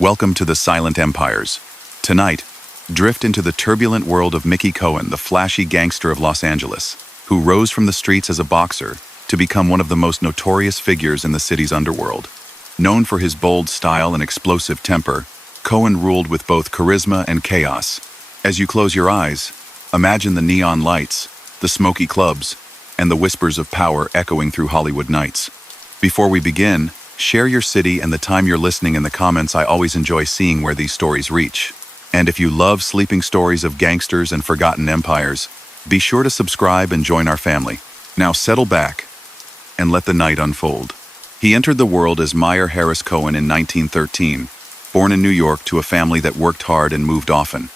Welcome to the Silent Empires. Tonight, drift into the turbulent world of Mickey Cohen, the flashy gangster of Los Angeles, who rose from the streets as a boxer to become one of the most notorious figures in the city's underworld. Known for his bold style and explosive temper, Cohen ruled with both charisma and chaos. As you close your eyes, imagine the neon lights, the smoky clubs, and the whispers of power echoing through Hollywood nights. Before we begin, share your city and the time you're listening in the comments. I always enjoy seeing where these stories reach. And if you love sleeping stories of gangsters and forgotten empires, be sure to subscribe and join our family. Now settle back and let the night unfold. He entered the world as Meyer Harris Cohen in 1913, born in New York to a family that worked hard and moved often.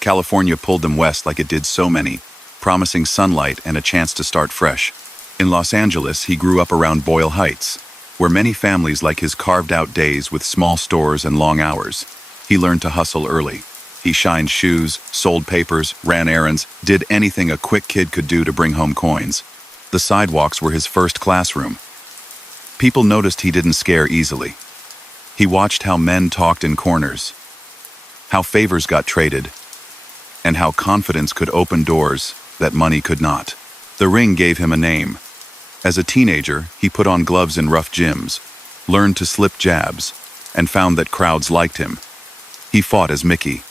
California pulled them west like it did so many, promising sunlight and a chance to start fresh. In Los Angeles, he grew up around Boyle Heights, where many families like his carved out days with small stores and long hours. He learned to hustle early. He shined shoes, sold papers, ran errands, did anything a quick kid could do to bring home coins. The sidewalks were his first classroom. People noticed he didn't scare easily. He watched how men talked in corners, how favors got traded, and how confidence could open doors that money could not. The ring gave him a name. As a teenager, he put on gloves in rough gyms, learned to slip jabs, and found that crowds liked him. He fought as Mickey.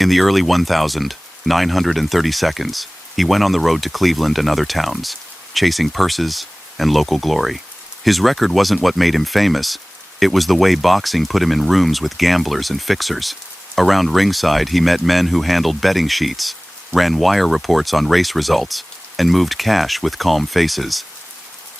In the early 1930 seconds, he went on the road to Cleveland and other towns, chasing purses and local glory. His record wasn't what made him famous. It was the way boxing put him in rooms with gamblers and fixers. Around ringside, he met men who handled betting sheets, ran wire reports on race results, and moved cash with calm faces.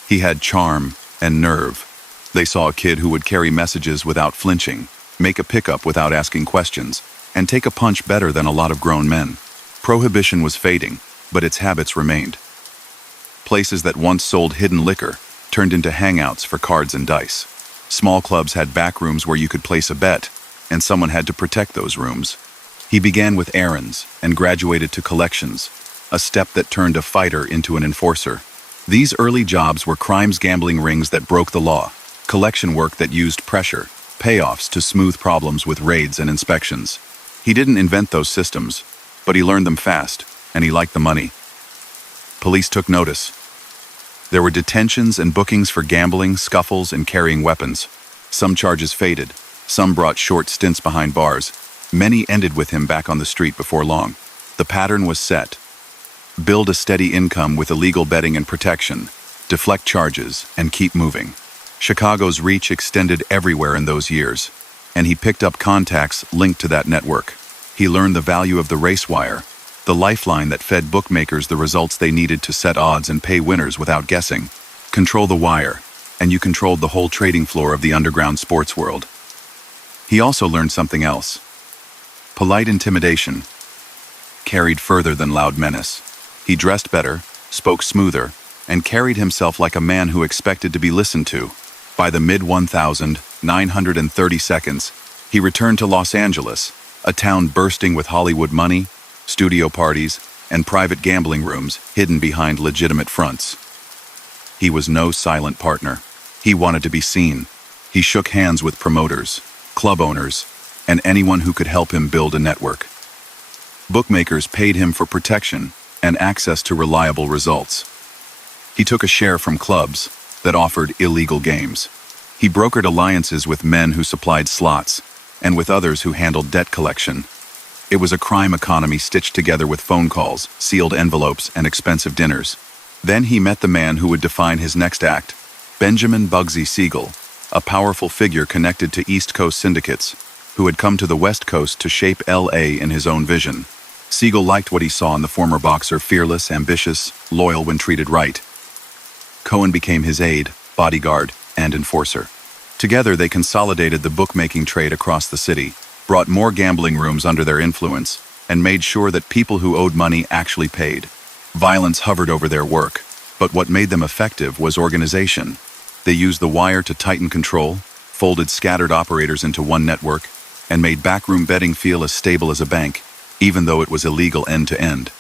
He had charm and nerve. They saw a kid who would carry messages without flinching, make a pickup without asking questions, and take a punch better than a lot of grown men. Prohibition was fading, but its habits remained. Places that once sold hidden liquor turned into hangouts for cards and dice. Small clubs had back rooms where you could place a bet, and someone had to protect those rooms. He began with errands and graduated to collections, a step that turned a fighter into an enforcer. These early jobs were crimes gambling rings that broke the law, collection work that used pressure, payoffs to smooth problems with raids and inspections. He didn't invent those systems, but he learned them fast, and he liked the money. Police took notice. There were detentions and bookings for gambling, scuffles, and carrying weapons. Some charges faded. Some brought short stints behind bars. Many ended with him back on the street before long. The pattern was set. Build a steady income with illegal betting and protection, deflect charges, and keep moving. Chicago's reach extended everywhere in those years, and he picked up contacts linked to that network. He learned the value of the race wire, the lifeline that fed bookmakers the results they needed to set odds and pay winners without guessing. Control the wire, and you controlled the whole trading floor of the underground sports world. He also learned something else. Polite intimidation carried further than loud menace. He dressed better, spoke smoother, and carried himself like a man who expected to be listened to. By the mid-1930 seconds, he returned to Los Angeles, a town bursting with Hollywood money, studio parties, and private gambling rooms hidden behind legitimate fronts. He was no silent partner. He wanted to be seen. He shook hands with promoters, club owners, and anyone who could help him build a network. Bookmakers paid him for protection and access to reliable results. He took a share from clubs that offered illegal games. He brokered alliances with men who supplied slots and with others who handled debt collection. It was a crime economy stitched together with phone calls, sealed envelopes, and expensive dinners. Then he met the man who would define his next act, Benjamin Bugsy Siegel, a powerful figure connected to East Coast syndicates, who had come to the West Coast to shape LA in his own vision. Siegel liked what he saw in the former boxer, fearless, ambitious, loyal when treated right. Cohen became his aide, bodyguard, and enforcer. Together, they consolidated the bookmaking trade across the city, brought more gambling rooms under their influence, and made sure that people who owed money actually paid. Violence hovered over their work, but what made them effective was organization. They used the wire to tighten control, folded scattered operators into one network, and made backroom betting feel as stable as a bank, even though it was illegal end to end.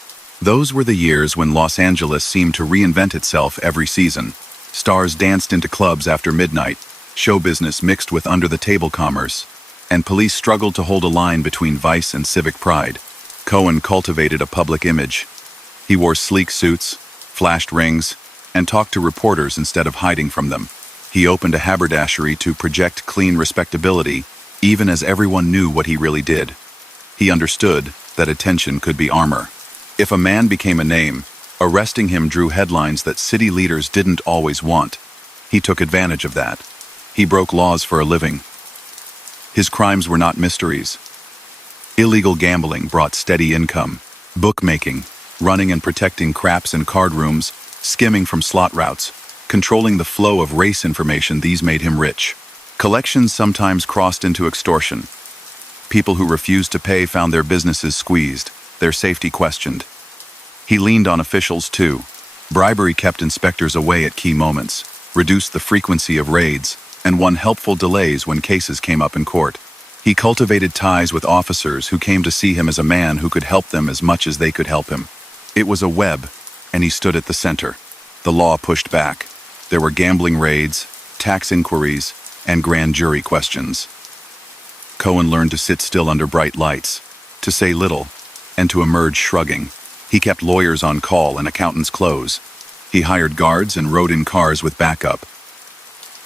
Those were the years when Los Angeles seemed to reinvent itself every season. Stars danced into clubs after midnight, show business mixed with under-the-table commerce, and police struggled to hold a line between vice and civic pride. Cohen cultivated a public image. He wore sleek suits, flashed rings, and talked to reporters instead of hiding from them. He opened a haberdashery to project clean respectability, even as everyone knew what he really did. He understood that attention could be armor. If a man became a name, arresting him drew headlines that city leaders didn't always want. He took advantage of that. He broke laws for a living. His crimes were not mysteries. Illegal gambling brought steady income. Bookmaking, running and protecting craps in card rooms, skimming from slot routes, controlling the flow of race information, these made him rich. Collections sometimes crossed into extortion. People who refused to pay found their businesses squeezed, their safety questioned. He leaned on officials too. Bribery kept inspectors away at key moments, reduced the frequency of raids, and won helpful delays when cases came up in court. He cultivated ties with officers who came to see him as a man who could help them as much as they could help him. It was a web, and he stood at the center. The law pushed back. There were gambling raids, tax inquiries, and grand jury questions. Cohen learned to sit still under bright lights, to say little, and to emerge shrugging. He kept lawyers on call and accountants close. He hired guards and rode in cars with backup.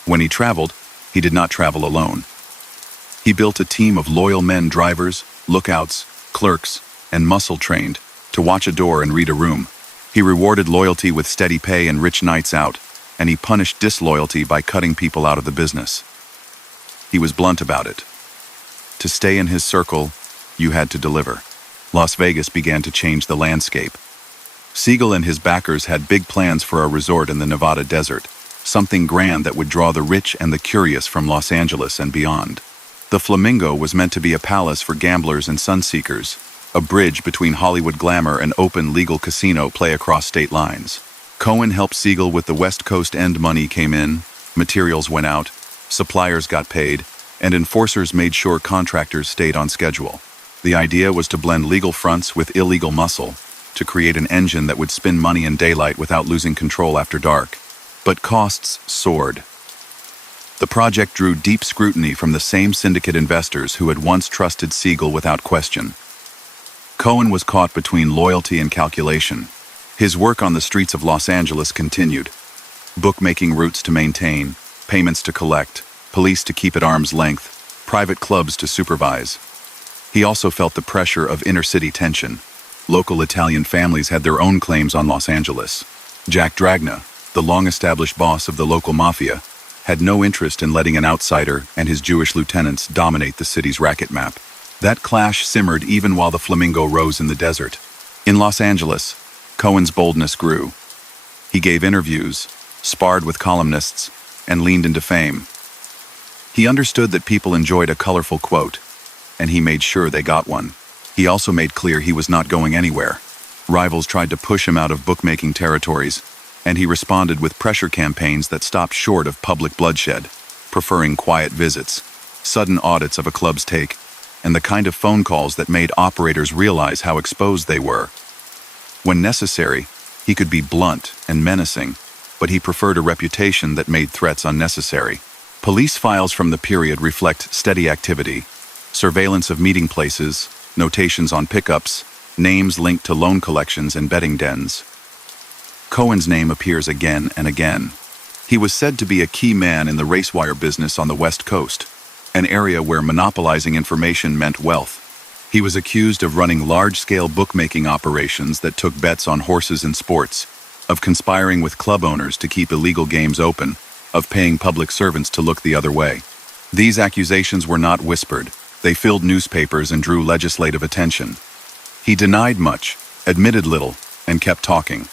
When he traveled, he did not travel alone. He built a team of loyal men, drivers, lookouts, clerks, and muscle-trained to watch a door and read a room. He rewarded loyalty with steady pay and rich nights out, and he punished disloyalty by cutting people out of the business. He was blunt about it. To stay in his circle, you had to deliver. Las Vegas began to change the landscape. Siegel and his backers had big plans for a resort in the Nevada desert, something grand that would draw the rich and the curious from Los Angeles and beyond. The Flamingo was meant to be a palace for gamblers and sunseekers, a bridge between Hollywood glamour and open legal casino play across state lines. Cohen helped Siegel with the West Coast end. Money came in, materials went out, suppliers got paid, and enforcers made sure contractors stayed on schedule. The idea was to blend legal fronts with illegal muscle, to create an engine that would spin money in daylight without losing control after dark. But costs soared. The project drew deep scrutiny from the same syndicate investors who had once trusted Siegel without question. Cohen was caught between loyalty and calculation. His work on the streets of Los Angeles continued. Bookmaking routes to maintain, payments to collect, police to keep at arm's length, private clubs to supervise. He also felt the pressure of inner-city tension. Local Italian families had their own claims on Los Angeles. Jack Dragna, the long-established boss of the local Mafia, had no interest in letting an outsider and his Jewish lieutenants dominate the city's racket map. That clash simmered even while the Flamingo rose in the desert. In Los Angeles, Cohen's boldness grew. He gave interviews, sparred with columnists, and leaned into fame. He understood that people enjoyed a colorful quote, and he made sure they got one. He also made clear he was not going anywhere. Rivals tried to push him out of bookmaking territories, and he responded with pressure campaigns that stopped short of public bloodshed, preferring quiet visits, sudden audits of a club's take, and the kind of phone calls that made operators realize how exposed they were. When necessary, he could be blunt and menacing, but he preferred a reputation that made threats unnecessary. Police files from the period reflect steady activity, surveillance of meeting places, notations on pickups, names linked to loan collections and betting dens. Cohen's name appears again and again. He was said to be a key man in the racewire business on the West Coast, an area where monopolizing information meant wealth. He was accused of running large-scale bookmaking operations that took bets on horses and sports, of conspiring with club owners to keep illegal games open, of paying public servants to look the other way. These accusations were not whispered. They filled newspapers and drew legislative attention. He denied much, admitted little, and kept talking.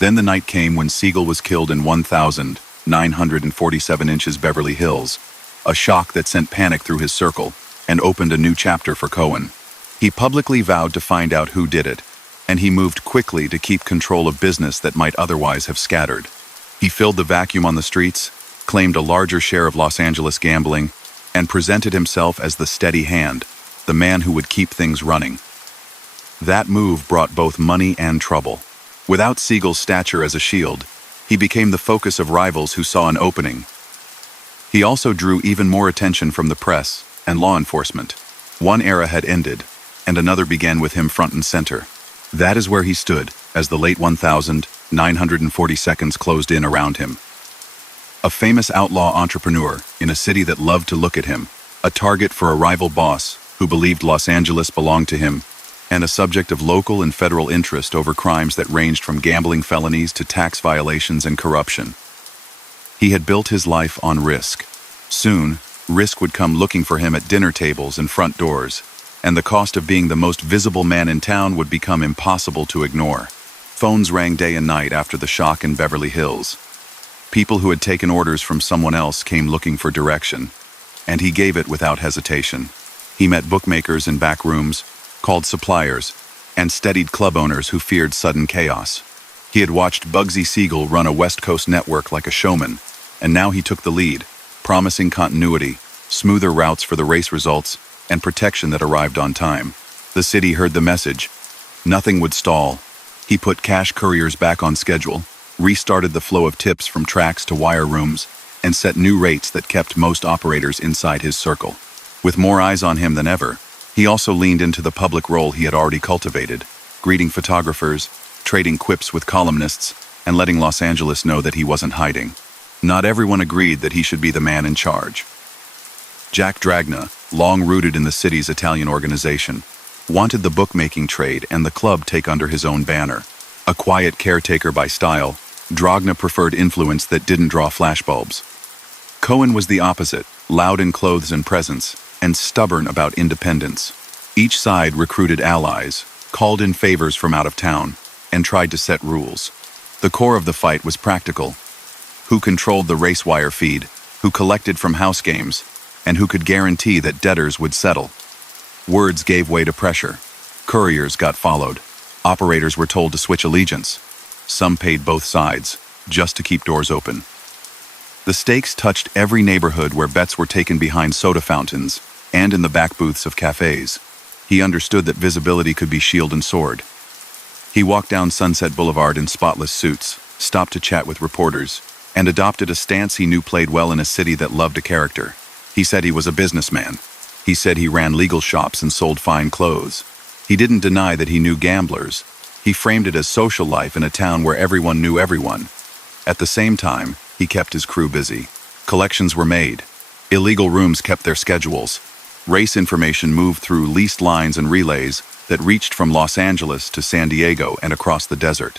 Then the night came when Siegel was killed in 1,947 inches Beverly Hills, a shock that sent panic through his circle and opened a new chapter for Cohen. He publicly vowed to find out who did it, and he moved quickly to keep control of business that might otherwise have scattered. He filled the vacuum on the streets, claimed a larger share of Los Angeles gambling, and presented himself as the steady hand, the man who would keep things running. That move brought both money and trouble. Without Siegel's stature as a shield, he became the focus of rivals who saw an opening. He also drew even more attention from the press, and law enforcement. One era had ended, and another began with him front and center. That is where he stood, as the late 1,940 seconds closed in around him. A famous outlaw entrepreneur in a city that loved to look at him, a target for a rival boss who believed Los Angeles belonged to him, and a subject of local and federal interest over crimes that ranged from gambling felonies to tax violations and corruption. He had built his life on risk. Soon, risk would come looking for him at dinner tables and front doors, and the cost of being the most visible man in town would become impossible to ignore. Phones rang day and night after the shock in Beverly Hills. People who had taken orders from someone else came looking for direction, and he gave it without hesitation. He met bookmakers in back rooms, called suppliers, and steadied club owners who feared sudden chaos. He had watched Bugsy Siegel run a West Coast network like a showman, and now he took the lead, promising continuity, smoother routes for the race results, and protection that arrived on time. The city heard the message. Nothing would stall. He put cash couriers back on schedule, restarted the flow of tips from tracks to wire rooms, and set new rates that kept most operators inside his circle. With more eyes on him than ever, he also leaned into the public role he had already cultivated, greeting photographers, trading quips with columnists, and letting Los Angeles know that he wasn't hiding. Not everyone agreed that he should be the man in charge. Jack Dragna, long rooted in the city's Italian organization, wanted the bookmaking trade and the club take under his own banner. A quiet caretaker by style, Dragna preferred influence that didn't draw flashbulbs. Cohen was the opposite, loud in clothes and presence, and stubborn about independence. Each side recruited allies, called in favors from out of town, and tried to set rules. The core of the fight was practical. Who controlled the race wire feed, who collected from house games, and who could guarantee that debtors would settle. Words gave way to pressure. Couriers got followed. Operators were told to switch allegiance. Some paid both sides, just to keep doors open. The stakes touched every neighborhood where bets were taken behind soda fountains and in the back booths of cafes. He understood that visibility could be shield and sword. He walked down Sunset Boulevard in spotless suits, stopped to chat with reporters, and adopted a stance he knew played well in a city that loved a character. He said he was a businessman. He said he ran legal shops and sold fine clothes. He didn't deny that he knew gamblers. He framed it as social life in a town where everyone knew everyone. At the same time, he kept his crew busy. Collections were made. Illegal rooms kept their schedules. Race information moved through leased lines and relays that reached from Los Angeles to San Diego and across the desert.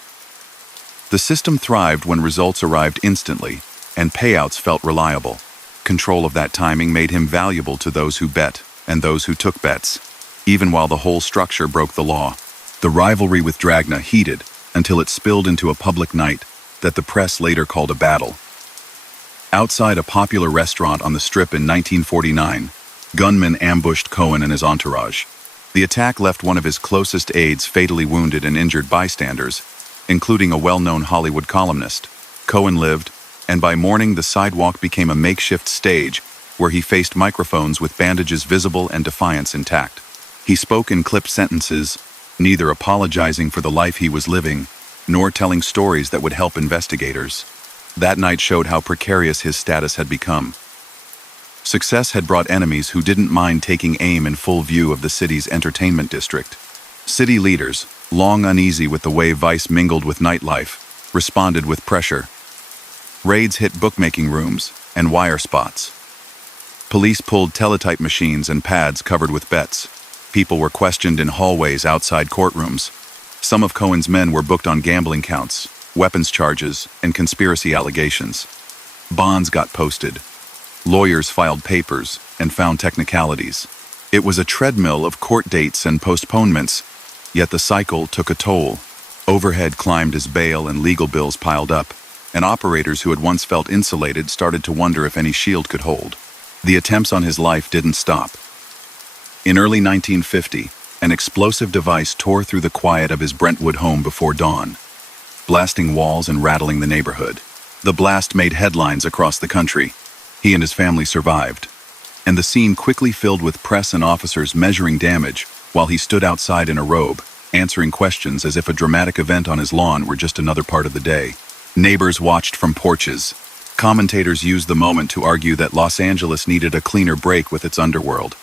The system thrived when results arrived instantly, and payouts felt reliable. Control of that timing made him valuable to those who bet and those who took bets, even while the whole structure broke the law. The rivalry with Dragna heated until it spilled into a public night that the press later called a battle. Outside a popular restaurant on the Strip in 1949, gunmen ambushed Cohen and his entourage. The attack left one of his closest aides fatally wounded and injured bystanders, including a well-known Hollywood columnist. Cohen lived, and by morning the sidewalk became a makeshift stage where he faced microphones with bandages visible and defiance intact. He spoke in clipped sentences, neither apologizing for the life he was living, nor telling stories that would help investigators. That night showed how precarious his status had become. Success had brought enemies who didn't mind taking aim in full view of the city's entertainment district. City leaders, long uneasy with the way Vice mingled with nightlife, responded with pressure. Raids hit bookmaking rooms and wire spots. Police pulled teletype machines and pads covered with bets. People were questioned in hallways outside courtrooms. Some of Cohen's men were booked on gambling counts, weapons charges, and conspiracy allegations. Bonds got posted. Lawyers filed papers and found technicalities. It was a treadmill of court dates and postponements, yet the cycle took a toll. Overhead climbed as bail and legal bills piled up, and operators who had once felt insulated started to wonder if any shield could hold. The attempts on his life didn't stop. In early 1950, an explosive device tore through the quiet of his Brentwood home before dawn, blasting walls and rattling the neighborhood. The blast made headlines across the country. He and his family survived, and the scene quickly filled with press and officers measuring damage while he stood outside in a robe, answering questions as if a dramatic event on his lawn were just another part of the day. Neighbors watched from porches. Commentators used the moment to argue that Los Angeles needed a cleaner break with its underworld.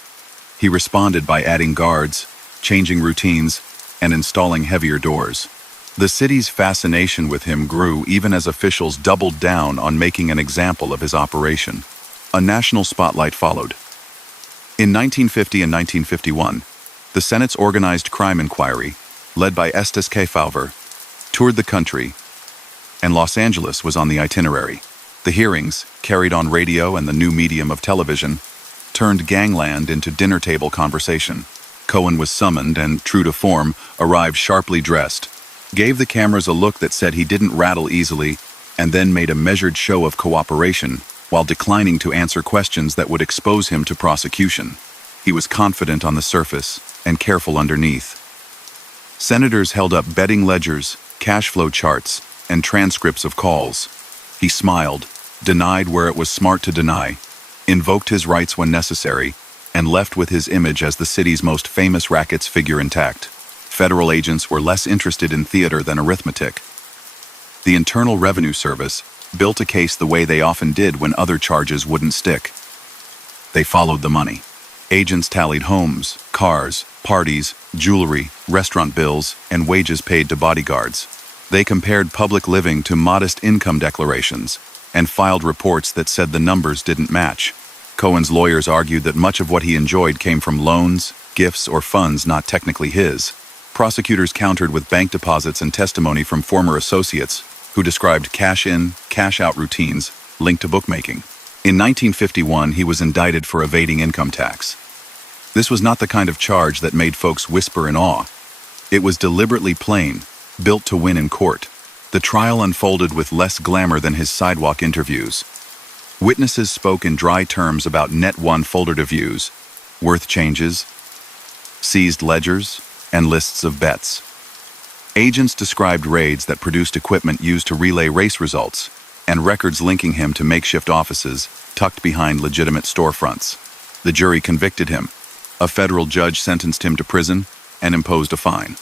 He responded by adding guards, changing routines, and installing heavier doors. The city's fascination with him grew even as officials doubled down on making an example of his operation. A national spotlight followed. In 1950 and 1951, the Senate's organized crime inquiry, led by Estes Kefauver, toured the country, and Los Angeles was on the itinerary. The hearings, carried on radio and the new medium of television, turned gangland into dinner-table conversation. Cohen was summoned and, true to form, arrived sharply dressed, gave the cameras a look that said he didn't rattle easily, and then made a measured show of cooperation while declining to answer questions that would expose him to prosecution. He was confident on the surface and careful underneath. Senators held up betting ledgers, cash flow charts, and transcripts of calls. He smiled, denied where it was smart to deny, invoked his rights when necessary, and left with his image as the city's most famous racket's figure intact. Federal agents were less interested in theater than arithmetic. The Internal Revenue Service built a case the way they often did when other charges wouldn't stick. They followed the money. Agents tallied homes, cars, parties, jewelry, restaurant bills, and wages paid to bodyguards. They compared public living to modest income declarations and filed reports that said the numbers didn't match. Cohen's lawyers argued that much of what he enjoyed came from loans, gifts, or funds not technically his. Prosecutors countered with bank deposits and testimony from former associates who described cash-in, cash-out routines linked to bookmaking. In 1951, he was indicted for evading income tax. This was not the kind of charge that made folks whisper in awe. It was deliberately plain, built to win in court. The trial unfolded with less glamour than his sidewalk interviews. Witnesses spoke in dry terms about net one folder to views, worth changes, seized ledgers, and lists of bets. Agents described raids that produced equipment used to relay race results, and records linking him to makeshift offices tucked behind legitimate storefronts. The jury convicted him. A federal judge sentenced him to prison and imposed a fine.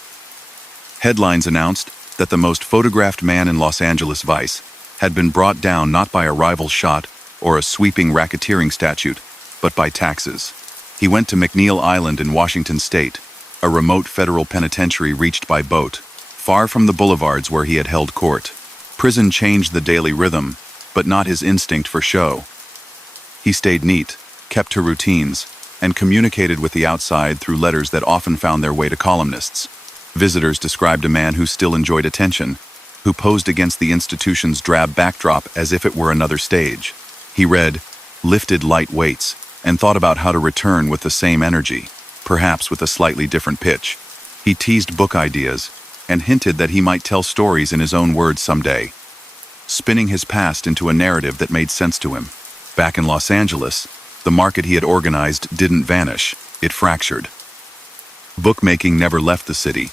Headlines announced that the most photographed man in Los Angeles Vice had been brought down not by a rival shot or a sweeping racketeering statute, but by taxes. He went to McNeil Island in Washington state, a remote federal penitentiary reached by boat, far from the boulevards where he had held court. Prison changed the daily rhythm, but not his instinct for show. He stayed neat, kept to routines, and communicated with the outside through letters that often found their way to columnists. Visitors described a man who still enjoyed attention, who posed against the institution's drab backdrop as if it were another stage. He read, lifted light weights, and thought about how to return with the same energy, perhaps with a slightly different pitch. He teased book ideas and hinted that he might tell stories in his own words someday, spinning his past into a narrative that made sense to him. Back in Los Angeles, the market he had organized didn't vanish, it fractured. Bookmaking never left the city,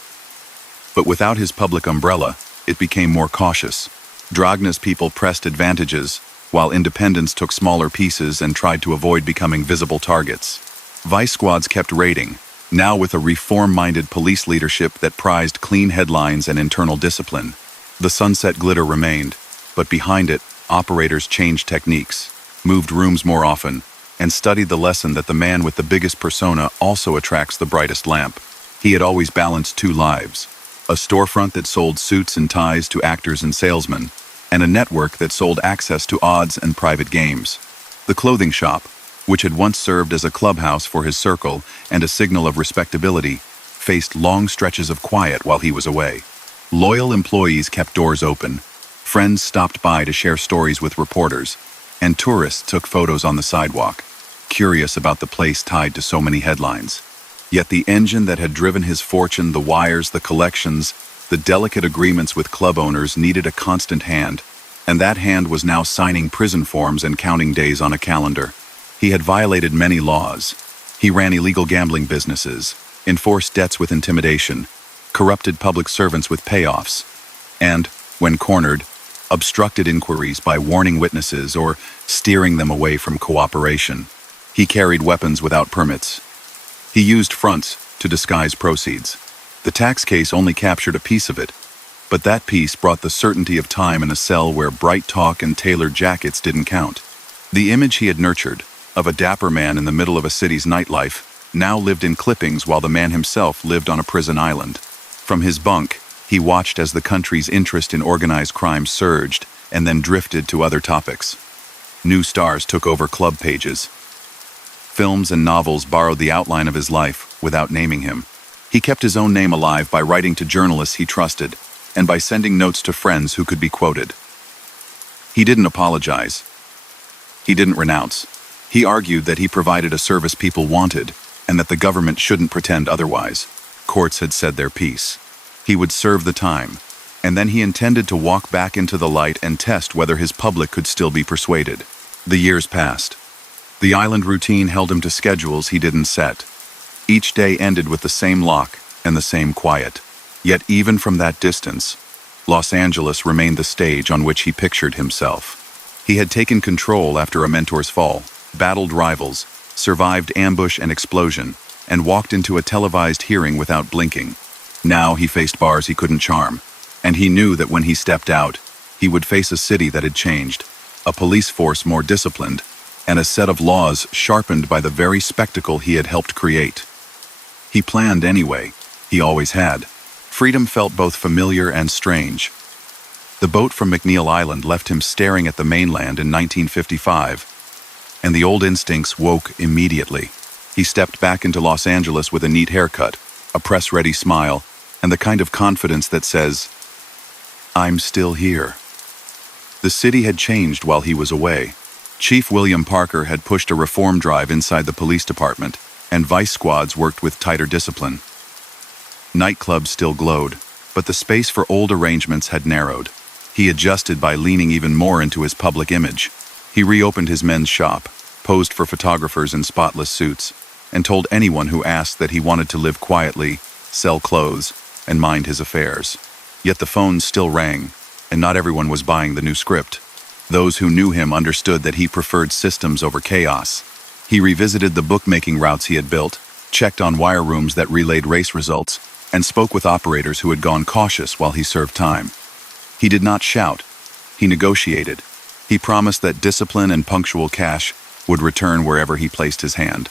but without his public umbrella, it became more cautious. Dragna's people pressed advantages, while independents took smaller pieces and tried to avoid becoming visible targets. Vice squads kept raiding, now with a reform-minded police leadership that prized clean headlines and internal discipline. The sunset glitter remained, but behind it, operators changed techniques, moved rooms more often, and studied the lesson that the man with the biggest persona also attracts the brightest lamp. He had always balanced two lives, a storefront that sold suits and ties to actors and salesmen, and a network that sold access to odds and private games. The clothing shop, which had once served as a clubhouse for his circle and a signal of respectability, faced long stretches of quiet while he was away. Loyal employees kept doors open, friends stopped by to share stories with reporters, and tourists took photos on the sidewalk, curious about the place tied to so many headlines. Yet the engine that had driven his fortune, the wires, the collections, the delicate agreements with club owners needed a constant hand, and that hand was now signing prison forms and counting days on a calendar. He had violated many laws. He ran illegal gambling businesses, enforced debts with intimidation, corrupted public servants with payoffs, and, when cornered, obstructed inquiries by warning witnesses or steering them away from cooperation. He carried weapons without permits. He used fronts to disguise proceeds. The tax case only captured a piece of it, But that peace brought the certainty of time in a cell where bright talk and tailored jackets didn't count. The image he had nurtured, of a dapper man in the middle of a city's nightlife, now lived in clippings while the man himself lived on a prison island. From his bunk, he watched as the country's interest in organized crime surged and then drifted to other topics. New stars took over club pages. Films and novels borrowed the outline of his life without naming him. He kept his own name alive by writing to journalists he trusted and by sending notes to friends who could be quoted. He didn't apologize. He didn't renounce. He argued that he provided a service people wanted and that the government shouldn't pretend otherwise. Courts had said their piece. He would serve the time, and then he intended to walk back into the light and test whether his public could still be persuaded. The years passed. The island routine held him to schedules he didn't set. Each day ended with the same lock and the same quiet. Yet even from that distance, Los Angeles remained the stage on which he pictured himself. He had taken control after a mentor's fall, battled rivals, survived ambush and explosion, and walked into a televised hearing without blinking. Now he faced bars he couldn't charm, and he knew that when he stepped out, he would face a city that had changed, a police force more disciplined, and a set of laws sharpened by the very spectacle he had helped create. He planned anyway. He always had. Freedom felt both familiar and strange. The boat from McNeil Island left him staring at the mainland in 1955, and the old instincts woke immediately. He stepped back into Los Angeles with a neat haircut, a press-ready smile, and the kind of confidence that says, "I'm still here." The city had changed while he was away. Chief William Parker had pushed a reform drive inside the police department, and vice squads worked with tighter discipline. Nightclubs still glowed, but the space for old arrangements had narrowed. He adjusted by leaning even more into his public image. He reopened his men's shop, posed for photographers in spotless suits, and told anyone who asked that he wanted to live quietly, sell clothes, and mind his affairs. Yet the phones still rang, and not everyone was buying the new script. Those who knew him understood that he preferred systems over chaos. He revisited the bookmaking routes he had built, checked on wire rooms that relayed race results, and spoke with operators who had gone cautious while he served time. He did not shout. He negotiated. He promised that discipline and punctual cash would return wherever he placed his hand.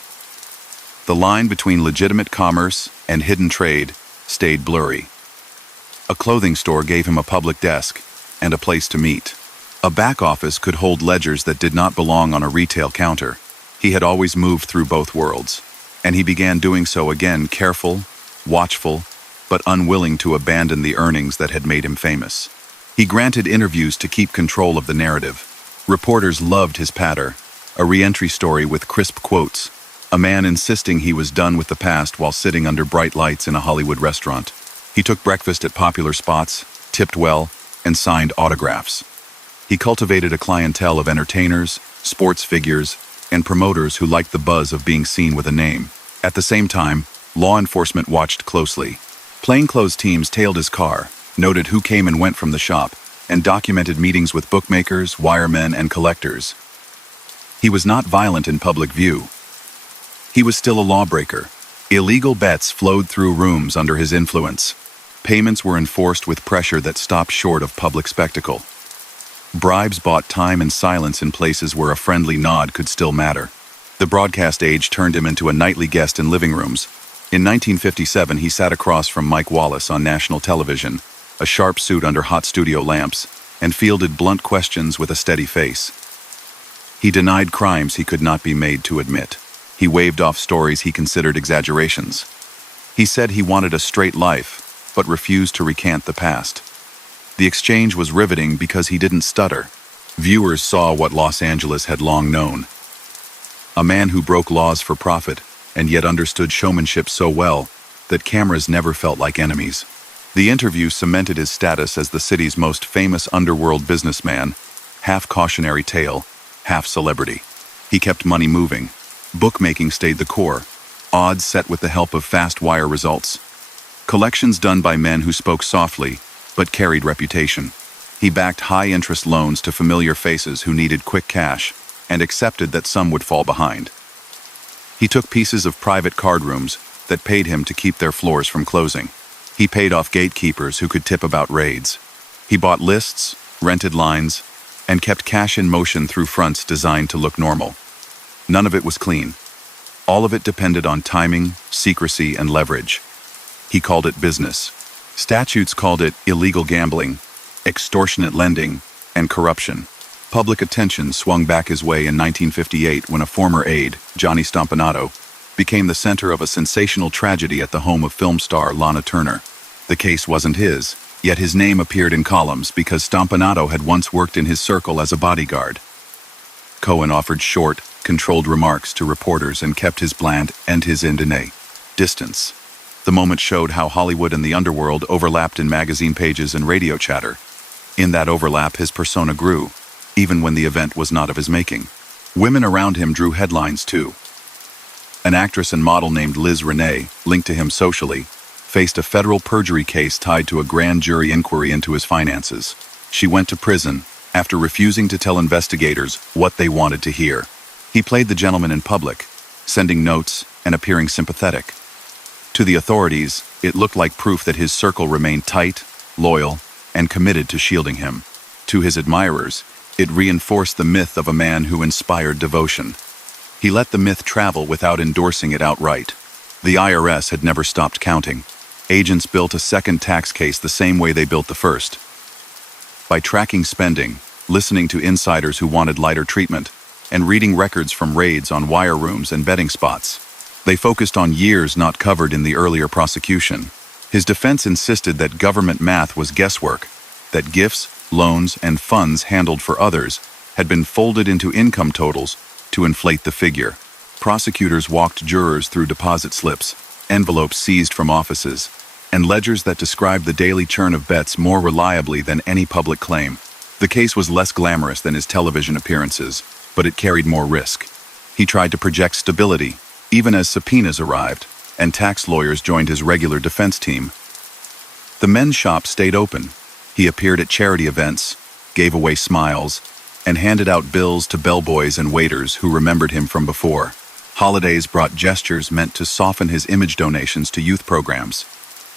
The line between legitimate commerce and hidden trade stayed blurry. A clothing store gave him a public desk and a place to meet. A back office could hold ledgers that did not belong on a retail counter. He had always moved through both worlds, and he began doing so again, careful, watchful, but unwilling to abandon the earnings that had made him famous. He granted interviews to keep control of the narrative. Reporters loved his patter, a re-entry story with crisp quotes, a man insisting he was done with the past while sitting under bright lights in a Hollywood restaurant. He took breakfast at popular spots, tipped well, and signed autographs. He cultivated a clientele of entertainers, sports figures, and promoters who liked the buzz of being seen with a name. At the same time, law enforcement watched closely. Plainclothes teams tailed his car, noted who came and went from the shop, and documented meetings with bookmakers, wiremen, and collectors. He was not violent in public view. He was still a lawbreaker. Illegal bets flowed through rooms under his influence. Payments were enforced with pressure that stopped short of public spectacle. Bribes bought time and silence in places where a friendly nod could still matter. The broadcast age turned him into a nightly guest in living rooms. In 1957, he sat across from Mike Wallace on national television, a sharp suit under hot studio lamps, and fielded blunt questions with a steady face. He denied crimes he could not be made to admit. He waved off stories he considered exaggerations. He said he wanted a straight life, but refused to recant the past. The exchange was riveting because he didn't stutter. Viewers saw what Los Angeles had long known. A man who broke laws for profit, and yet understood showmanship so well that cameras never felt like enemies. The interview cemented his status as the city's most famous underworld businessman, half cautionary tale, half celebrity. He kept money moving. Bookmaking stayed the core, odds set with the help of fast wire results. Collections done by men who spoke softly, but carried reputation. He backed high-interest loans to familiar faces who needed quick cash, and accepted that some would fall behind. He took pieces of private card rooms that paid him to keep their floors from closing. He paid off gatekeepers who could tip about raids. He bought lists, rented lines, and kept cash in motion through fronts designed to look normal. None of it was clean. All of it depended on timing, secrecy, and leverage. He called it business. Statutes called it illegal gambling, extortionate lending, and corruption. Public attention swung back his way in 1958 when a former aide, Johnny Stompanato, became the center of a sensational tragedy at the home of film star Lana Turner. The case wasn't his, yet his name appeared in columns because Stompanato had once worked in his circle as a bodyguard. Cohen offered short, controlled remarks to reporters and kept his bland and his indene distance. The moment showed how Hollywood and the underworld overlapped in magazine pages and radio chatter. In that overlap, his persona grew, even when the event was not of his making. Women around him drew headlines too. An actress and model named Liz Renee, linked to him socially, faced a federal perjury case tied to a grand jury inquiry into his finances. She went to prison after refusing to tell investigators what they wanted to hear. He played the gentleman in public, sending notes and appearing sympathetic. To the authorities, it looked like proof that his circle remained tight, loyal, and committed to shielding him. To his admirers, it reinforced the myth of a man who inspired devotion. He let the myth travel without endorsing it outright. The IRS had never stopped counting. Agents built a second tax case the same way they built the first. By tracking spending, listening to insiders who wanted lighter treatment, and reading records from raids on wire rooms and betting spots, they focused on years not covered in the earlier prosecution. His defense insisted that government math was guesswork, that gifts, loans, and funds handled for others had been folded into income totals to inflate the figure. Prosecutors walked jurors through deposit slips, envelopes seized from offices, and ledgers that described the daily churn of bets more reliably than any public claim. The case was less glamorous than his television appearances, but it carried more risk. He tried to project stability, even as subpoenas arrived, and tax lawyers joined his regular defense team. The men's shop stayed open. He appeared at charity events, gave away smiles, and handed out bills to bellboys and waiters who remembered him from before. Holidays brought gestures meant to soften his image donations to youth programs.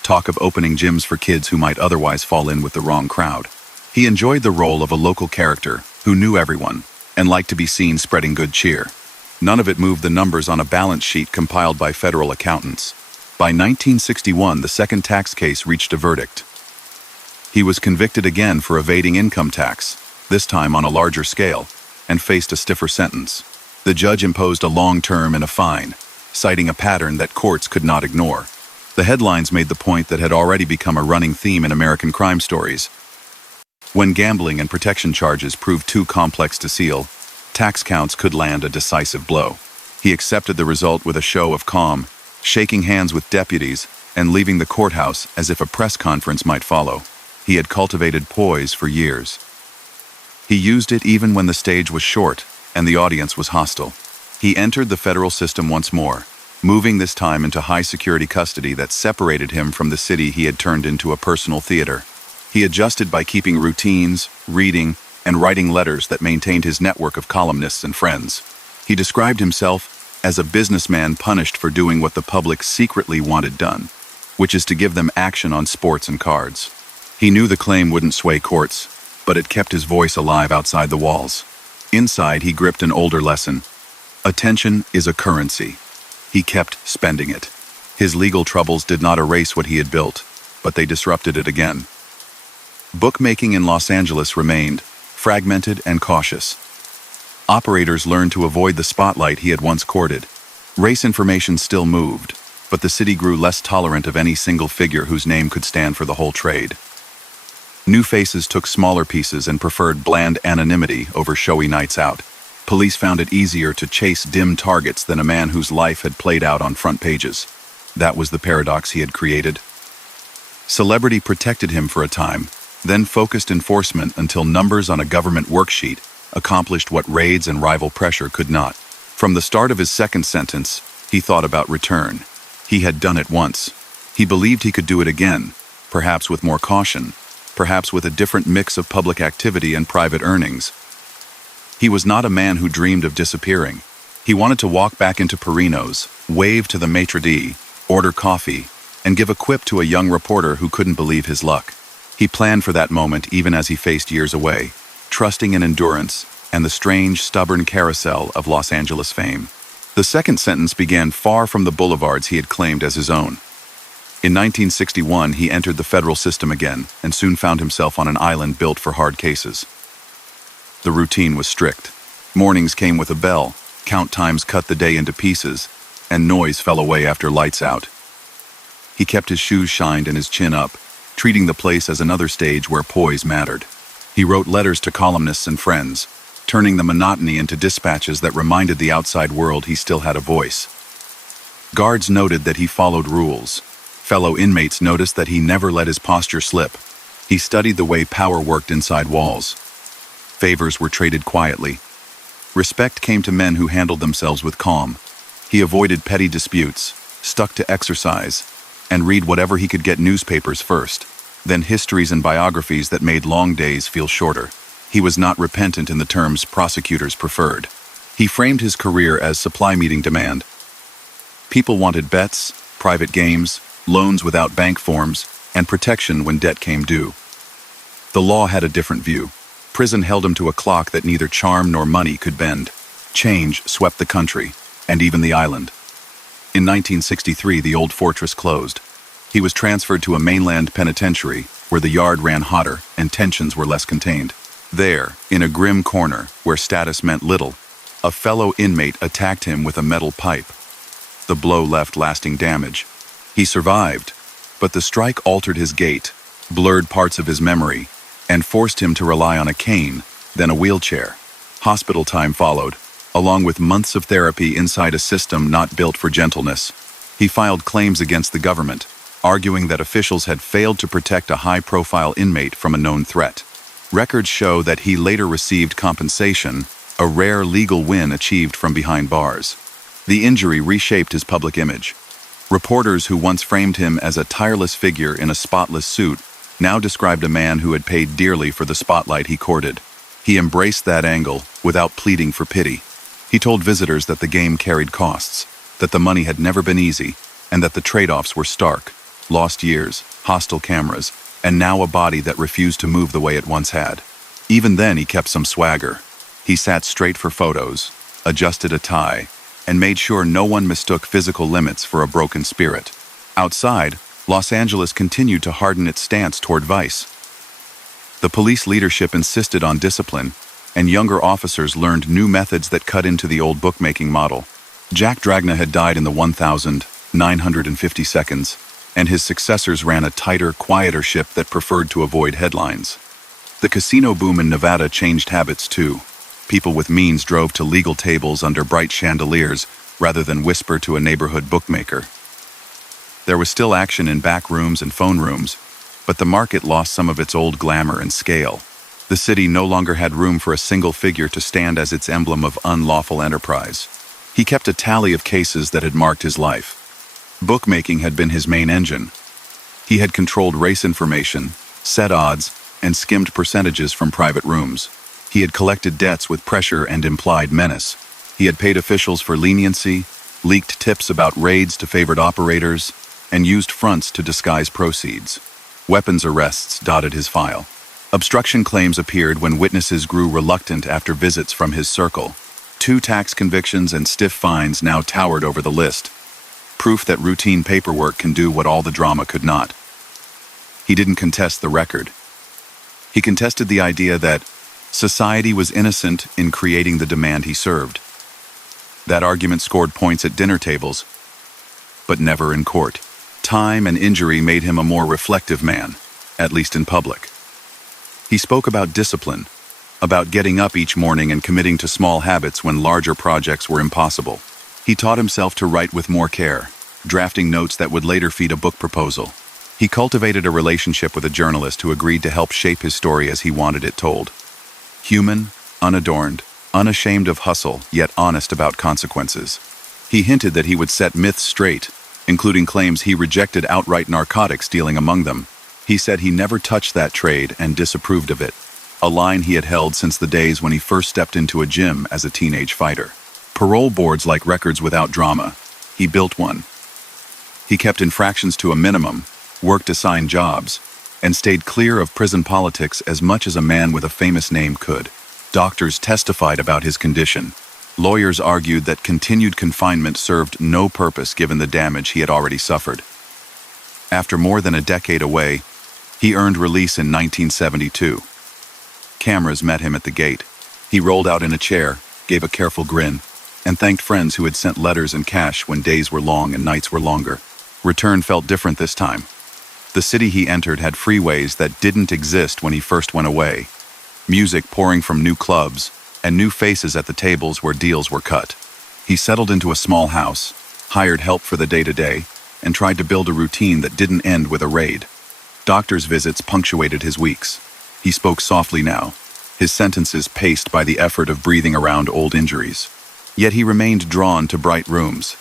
Talk of opening gyms for kids who might otherwise fall in with the wrong crowd. He enjoyed the role of a local character who knew everyone and liked to be seen spreading good cheer. None of it moved the numbers on a balance sheet compiled by federal accountants. By 1961, the second tax case reached a verdict. He was convicted again for evading income tax, this time on a larger scale, and faced a stiffer sentence. The judge imposed a long term and a fine, citing a pattern that courts could not ignore. The headlines made the point that had already become a running theme in American crime stories. When gambling and protection charges proved too complex to seal, tax counts could land a decisive blow. He accepted the result with a show of calm, shaking hands with deputies and leaving the courthouse as if a press conference might follow. He had cultivated poise for years. He used it even when the stage was short and the audience was hostile. He entered the federal system once more, moving this time into high-security custody that separated him from the city he had turned into a personal theater. He adjusted by keeping routines, reading, and writing letters that maintained his network of columnists and friends. He described himself as a businessman punished for doing what the public secretly wanted done, which is to give them action on sports and cards. He knew the claim wouldn't sway courts, but it kept his voice alive outside the walls. Inside, he gripped an older lesson. Attention is a currency. He kept spending it. His legal troubles did not erase what he had built, but they disrupted it again. Bookmaking in Los Angeles remained fragmented and cautious. Operators learned to avoid the spotlight he had once courted. Race information still moved, but the city grew less tolerant of any single figure whose name could stand for the whole trade. New faces took smaller pieces and preferred bland anonymity over showy nights out. Police found it easier to chase dim targets than a man whose life had played out on front pages. That was the paradox he had created. Celebrity protected him for a time, then focused enforcement until numbers on a government worksheet accomplished what raids and rival pressure could not. From the start of his second sentence, he thought about return. He had done it once. He believed he could do it again, perhaps with more caution, perhaps with a different mix of public activity and private earnings. He was not a man who dreamed of disappearing. He wanted to walk back into Perino's, wave to the maitre d', order coffee, and give a quip to a young reporter who couldn't believe his luck. He planned for that moment even as he faced years away, trusting in endurance and the strange, stubborn carousel of Los Angeles fame. The second sentence began far from the boulevards he had claimed as his own. In 1961, he entered the federal system again and soon found himself on an island built for hard cases. The routine was strict. Mornings came with a bell, count times cut the day into pieces, and noise fell away after lights out. He kept his shoes shined and his chin up, treating the place as another stage where poise mattered. He wrote letters to columnists and friends, turning the monotony into dispatches that reminded the outside world he still had a voice. Guards noted that he followed rules. Fellow inmates noticed that he never let his posture slip. He studied the way power worked inside walls. Favors were traded quietly. Respect came to men who handled themselves with calm. He avoided petty disputes, stuck to exercise, and read whatever he could get newspapers first, then histories and biographies that made long days feel shorter. He was not repentant in the terms prosecutors preferred. He framed his career as supply meeting demand. People wanted bets, private games, loans without bank forms, and protection when debt came due. The law had a different view. Prison held him to a clock that neither charm nor money could bend. Change swept the country, and even the island. In 1963, the old fortress closed. He was transferred to a mainland penitentiary where the yard ran hotter and tensions were less contained. There, in a grim corner where status meant little, a fellow inmate attacked him with a metal pipe. The blow left lasting damage. He survived, but the strike altered his gait, blurred parts of his memory, and forced him to rely on a cane, then a wheelchair. Hospital time followed, along with months of therapy inside a system not built for gentleness. He filed claims against the government, arguing that officials had failed to protect a high-profile inmate from a known threat. Records show that he later received compensation, a rare legal win achieved from behind bars. The injury reshaped his public image. Reporters who once framed him as a tireless figure in a spotless suit now described a man who had paid dearly for the spotlight he courted. He embraced that angle without pleading for pity. He told visitors that the game carried costs, that the money had never been easy, and that the trade-offs were stark. Lost years, hostile cameras, and now a body that refused to move the way it once had. Even then, he kept some swagger. He sat straight for photos, adjusted a tie, and made sure no one mistook physical limits for a broken spirit. Outside, Los Angeles continued to harden its stance toward vice. The police leadership insisted on discipline, and younger officers learned new methods that cut into the old bookmaking model. Jack Dragna had died in the 1,950 seconds, and his successors ran a tighter, quieter ship that preferred to avoid headlines. The casino boom in Nevada changed habits too. People with means drove to legal tables under bright chandeliers rather than whisper to a neighborhood bookmaker. There was still action in back rooms and phone rooms, but the market lost some of its old glamour and scale. The city no longer had room for a single figure to stand as its emblem of unlawful enterprise. He kept a tally of cases that had marked his life. Bookmaking had been his main engine. He had controlled race information, set odds, and skimmed percentages from private rooms. He had collected debts with pressure and implied menace. He had paid officials for leniency, leaked tips about raids to favored operators, and used fronts to disguise proceeds. Weapons arrests dotted his file. Obstruction claims appeared when witnesses grew reluctant after visits from his circle. 2 tax convictions and stiff fines now towered over the list. Proof that routine paperwork can do what all the drama could not. He didn't contest the record. He contested the idea that society was innocent in creating the demand he served. That argument scored points at dinner tables, but never in court. Time and injury made him a more reflective man, at least in public. He spoke about discipline, about getting up each morning and committing to small habits when larger projects were impossible. He taught himself to write with more care, drafting notes that would later feed a book proposal. He cultivated a relationship with a journalist who agreed to help shape his story as he wanted it told. Human, unadorned, unashamed of hustle, yet honest about consequences. He hinted that he would set myths straight, including claims he rejected outright narcotics dealing among them. He said he never touched that trade and disapproved of it, a line he had held since the days when he first stepped into a gym as a teenage fighter. Parole boards like records without drama. He built one. He kept infractions to a minimum, worked assigned jobs, and stayed clear of prison politics as much as a man with a famous name could. Doctors testified about his condition. Lawyers argued that continued confinement served no purpose given the damage he had already suffered. After more than a decade away, he earned release in 1972. Cameras met him at the gate. He rolled out in a chair, gave a careful grin, and thanked friends who had sent letters and cash when days were long and nights were longer. Return felt different this time. The city he entered had freeways that didn't exist when he first went away. Music pouring from new clubs, and new faces at the tables where deals were cut. He settled into a small house, hired help for the day-to-day, and tried to build a routine that didn't end with a raid. Doctor's visits punctuated his weeks. He spoke softly now, his sentences paced by the effort of breathing around old injuries. Yet he remained drawn to bright rooms.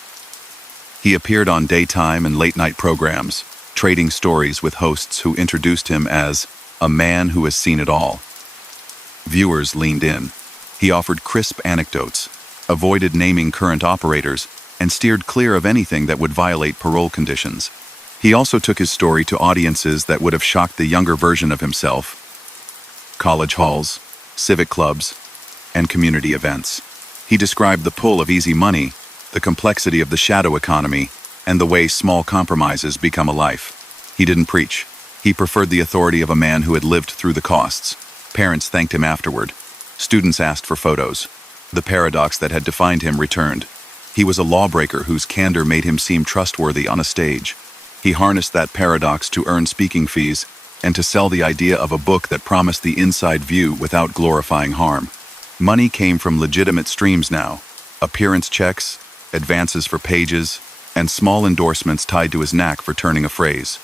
He appeared on daytime and late-night programs, trading stories with hosts who introduced him as a man who has seen it all. Viewers leaned in. He offered crisp anecdotes, avoided naming current operators, and steered clear of anything that would violate parole conditions. He also took his story to audiences that would have shocked the younger version of himself: college halls, civic clubs, and community events. He described the pull of easy money, the complexity of the shadow economy, and the way small compromises become a life. He didn't preach. He preferred the authority of a man who had lived through the costs. Parents thanked him afterward. Students asked for photos. The paradox that had defined him returned. He was a lawbreaker whose candor made him seem trustworthy on a stage. He harnessed that paradox to earn speaking fees and to sell the idea of a book that promised the inside view without glorifying harm. Money came from legitimate streams now: appearance checks, advances for pages, and small endorsements tied to his knack for turning a phrase.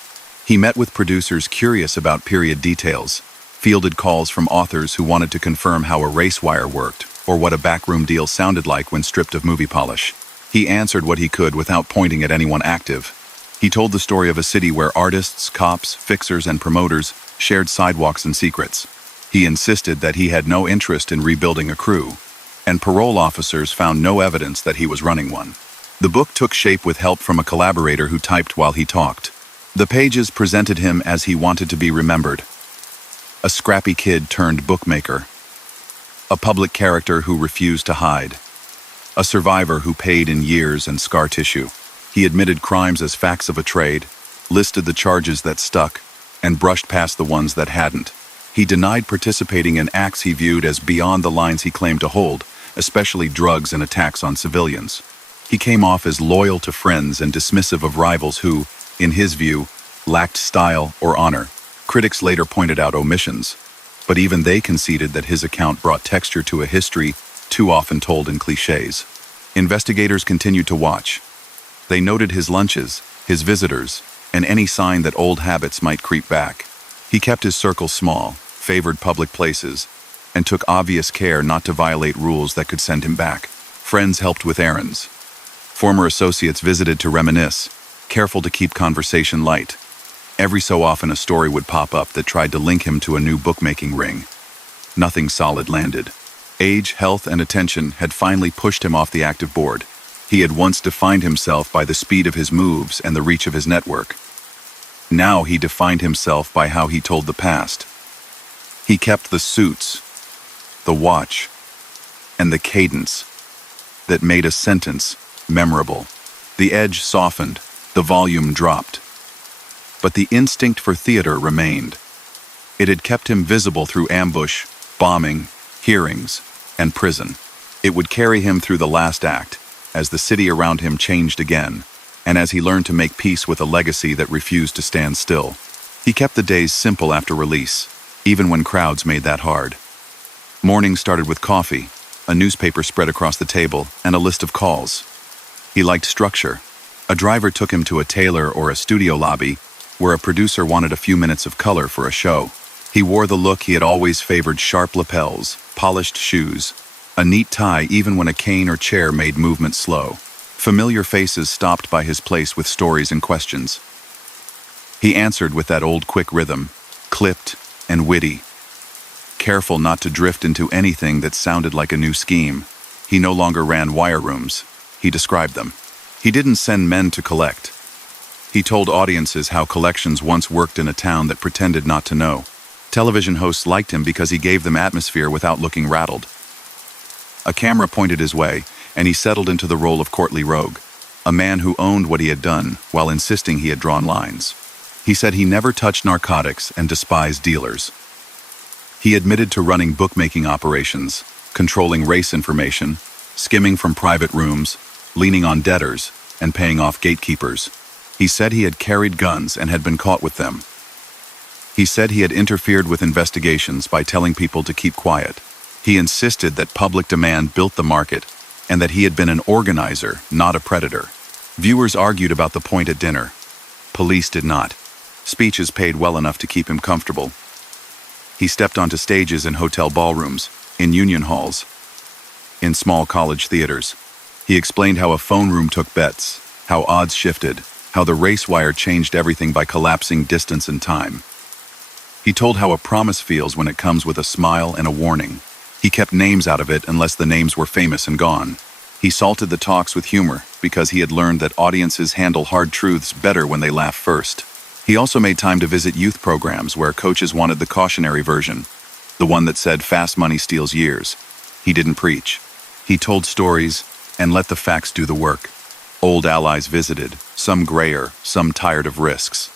He met with producers curious about period details, fielded calls from authors who wanted to confirm how a race wire worked or what a backroom deal sounded like when stripped of movie polish. He answered what he could without pointing at anyone active. He told the story of a city where artists, cops, fixers, and promoters shared sidewalks and secrets. He insisted that he had no interest in rebuilding a crew, and parole officers found no evidence that he was running one. The book took shape with help from a collaborator who typed while he talked. The pages presented him as he wanted to be remembered: a scrappy kid turned bookmaker, a public character who refused to hide, a survivor who paid in years and scar tissue. He admitted crimes as facts of a trade, listed the charges that stuck, and brushed past the ones that hadn't. He denied participating in acts he viewed as beyond the lines he claimed to hold, especially drugs and attacks on civilians. He came off as loyal to friends and dismissive of rivals who, in his view, lacked style or honor. Critics later pointed out omissions, but even they conceded that his account brought texture to a history too often told in cliches. Investigators continued to watch. They noted his lunches, his visitors, and any sign that old habits might creep back. He kept his circle small, favored public places, and took obvious care not to violate rules that could send him back. Friends helped with errands. Former associates visited to reminisce, careful to keep conversation light. Every so often a story would pop up that tried to link him to a new bookmaking ring. Nothing solid landed. Age, health, and attention had finally pushed him off the active board. He had once defined himself by the speed of his moves and the reach of his network. Now he defined himself by how he told the past. He kept the suits, the watch, and the cadence that made a sentence memorable. The edge softened, the volume dropped. But the instinct for theater remained. It had kept him visible through ambush, bombing, hearings, and prison. It would carry him through the last act, as the city around him changed again, and as he learned to make peace with a legacy that refused to stand still. He kept the days simple after release, even when crowds made that hard. Mornings started with coffee, a newspaper spread across the table, and a list of calls. He liked structure. A driver took him to a tailor or a studio lobby where a producer wanted a few minutes of color for a show. He wore the look he had always favored: sharp lapels, polished shoes, a neat tie even when a cane or chair made movement slow. Familiar faces stopped by his place with stories and questions. He answered with that old quick rhythm, clipped and witty. Careful not to drift into anything that sounded like a new scheme. He no longer ran wire rooms. He described them. He didn't send men to collect. He told audiences how collections once worked in a town that pretended not to know. Television hosts liked him because he gave them atmosphere without looking rattled. A camera pointed his way, and he settled into the role of courtly rogue, a man who owned what he had done while insisting he had drawn lines. He said he never touched narcotics and despised dealers. He admitted to running bookmaking operations, controlling race information, skimming from private rooms, leaning on debtors, and paying off gatekeepers. He said he had carried guns and had been caught with them. He said he had interfered with investigations by telling people to keep quiet. He insisted that public demand built the market and that he had been an organizer, not a predator. Viewers argued about the point at dinner. Police did not. Speeches paid well enough to keep him comfortable. He stepped onto stages in hotel ballrooms, in union halls, in small college theaters. He explained how a phone room took bets, how odds shifted, how the race wire changed everything by collapsing distance and time. He told how a promise feels when it comes with a smile and a warning. He kept names out of it unless the names were famous and gone. He salted the talks with humor because he had learned that audiences handle hard truths better when they laugh first. He also made time to visit youth programs where coaches wanted the cautionary version, the one that said fast money steals years. He didn't preach. He told stories and let the facts do the work. Old allies visited, some grayer, some tired of risks.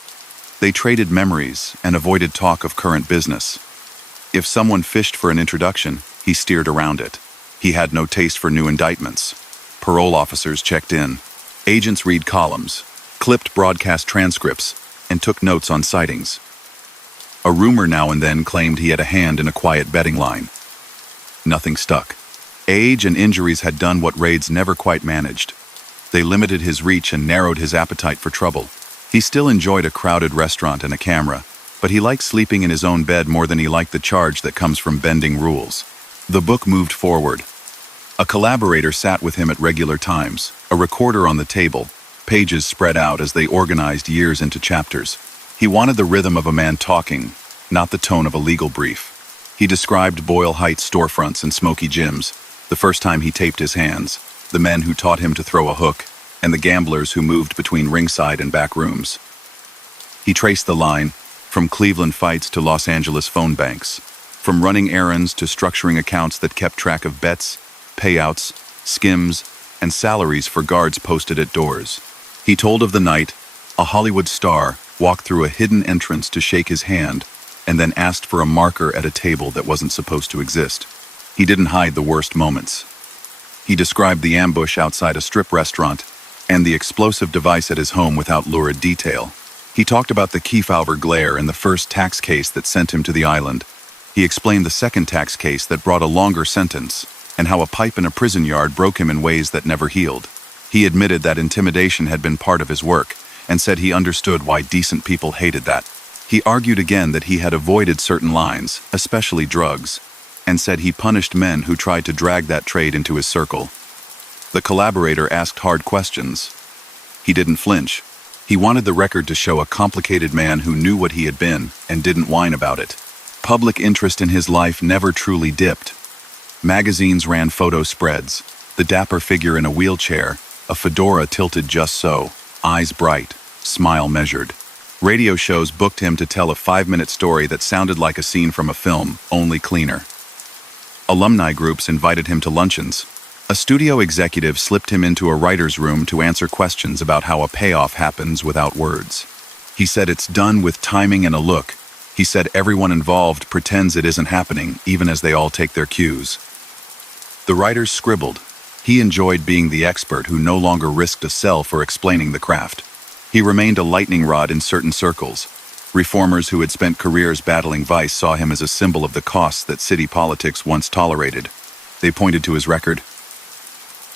They traded memories and avoided talk of current business. If someone fished for an introduction, he steered around it. He had no taste for new indictments. Parole officers checked in. Agents read columns, clipped broadcast transcripts, and took notes on sightings. A rumor now and then claimed he had a hand in a quiet betting line. Nothing stuck. Age and injuries had done what raids never quite managed. They limited his reach and narrowed his appetite for trouble. He still enjoyed a crowded restaurant and a camera, but he liked sleeping in his own bed more than he liked the charge that comes from bending rules. The book moved forward. A collaborator sat with him at regular times, a recorder on the table, pages spread out as they organized years into chapters. He wanted the rhythm of a man talking, not the tone of a legal brief. He described Boyle Heights storefronts and smoky gyms, the first time he taped his hands, the men who taught him to throw a hook, and the gamblers who moved between ringside and back rooms. He traced the line, from Cleveland fights to Los Angeles phone banks, from running errands to structuring accounts that kept track of bets, payouts, skims, and salaries for guards posted at doors. He told of the night a Hollywood star walked through a hidden entrance to shake his hand and then asked for a marker at a table that wasn't supposed to exist. He didn't hide the worst moments. He described the ambush outside a strip restaurant and the explosive device at his home without lurid detail. He talked about the Kefauver glare and the first tax case that sent him to the island. He explained the second tax case that brought a longer sentence, and how a pipe in a prison yard broke him in ways that never healed. He admitted that intimidation had been part of his work, and said he understood why decent people hated that. He argued again that he had avoided certain lines, especially drugs, and said he punished men who tried to drag that trade into his circle. The collaborator asked hard questions. He didn't flinch. He wanted the record to show a complicated man who knew what he had been and didn't whine about it. Public interest in his life never truly dipped. Magazines ran photo spreads, the dapper figure in a wheelchair, a fedora tilted just so, eyes bright, smile measured. Radio shows booked him to tell a 5-minute story that sounded like a scene from a film, only cleaner. Alumni groups invited him to luncheons. A studio executive slipped him into a writer's room to answer questions about how a payoff happens without words. He said it's done with timing and a look. He said everyone involved pretends it isn't happening, even as they all take their cues. The writers scribbled. He enjoyed being the expert who no longer risked a cell for explaining the craft. He remained a lightning rod in certain circles. Reformers who had spent careers battling vice saw him as a symbol of the costs that city politics once tolerated. They pointed to his record.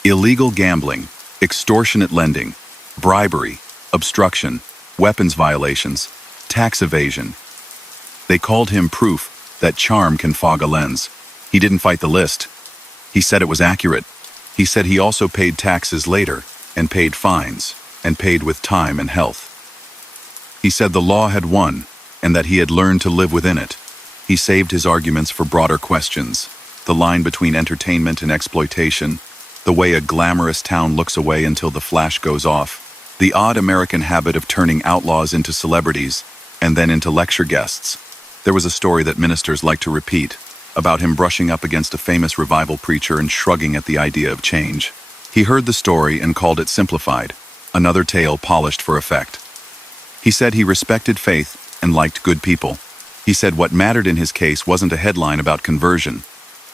Illegal gambling, extortionate lending, bribery, obstruction, weapons violations, tax evasion. They called him proof that charm can fog a lens. He didn't fight the list. He said it was accurate. He said he also paid taxes later, and paid fines, and paid with time and health. He said the law had won, and that he had learned to live within it. He saved his arguments for broader questions, the line between entertainment and exploitation, the way a glamorous town looks away until the flash goes off, The odd American habit of turning outlaws into celebrities and then into lecture guests. There was a story that ministers like to repeat about him brushing up against a famous revival preacher and shrugging at the idea of change. He heard the story and called it simplified, another tale polished for effect. He said he respected faith and liked good people. He said what mattered in his case wasn't a headline about conversion.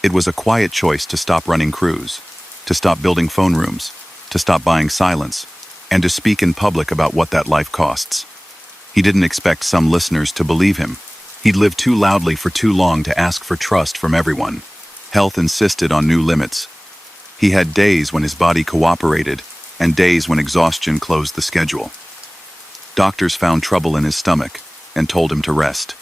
It was a quiet choice to stop running crews, to stop building phone rooms, to stop buying silence, and to speak in public about what that life costs. He didn't expect some listeners to believe him. He'd lived too loudly for too long to ask for trust from everyone. Health insisted on new limits. He had days when his body cooperated and days when exhaustion closed the schedule. Doctors found trouble in his stomach and told him to rest.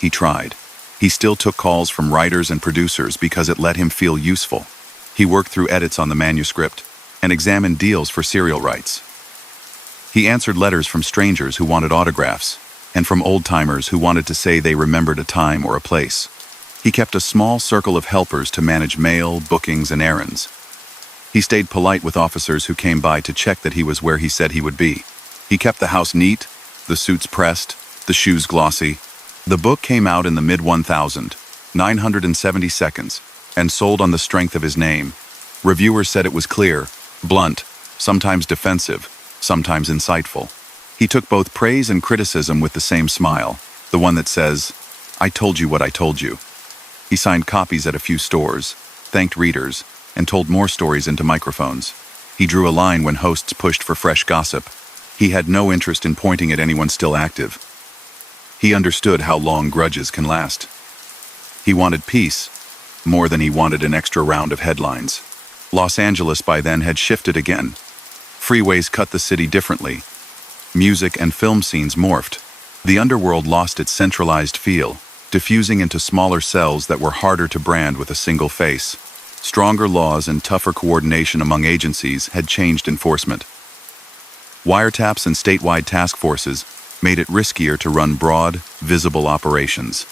He tried. He still took calls from writers and producers because it let him feel useful. He worked through edits on the manuscript and examined deals for serial rights. He answered letters from strangers who wanted autographs and from old-timers who wanted to say they remembered a time or a place. He kept a small circle of helpers to manage mail, bookings, and errands. He stayed polite with officers who came by to check that he was where he said he would be. He kept the house neat, the suits pressed, the shoes glossy. The book came out in the mid-1970 seconds and sold on the strength of his name. Reviewers said it was clear, blunt, sometimes defensive, sometimes insightful. He took both praise and criticism with the same smile, the one that says, "I told you what I told you." He signed copies at a few stores, thanked readers, and told more stories into microphones. He drew a line when hosts pushed for fresh gossip. He had no interest in pointing at anyone still active. He understood how long grudges can last. He wanted peace, more than he wanted an extra round of headlines. Los Angeles by then had shifted again. Freeways cut the city differently. Music and film scenes morphed. The underworld lost its centralized feel, diffusing into smaller cells that were harder to brand with a single face. Stronger laws and tougher coordination among agencies had changed enforcement. Wiretaps and statewide task forces made it riskier to run broad, visible operations.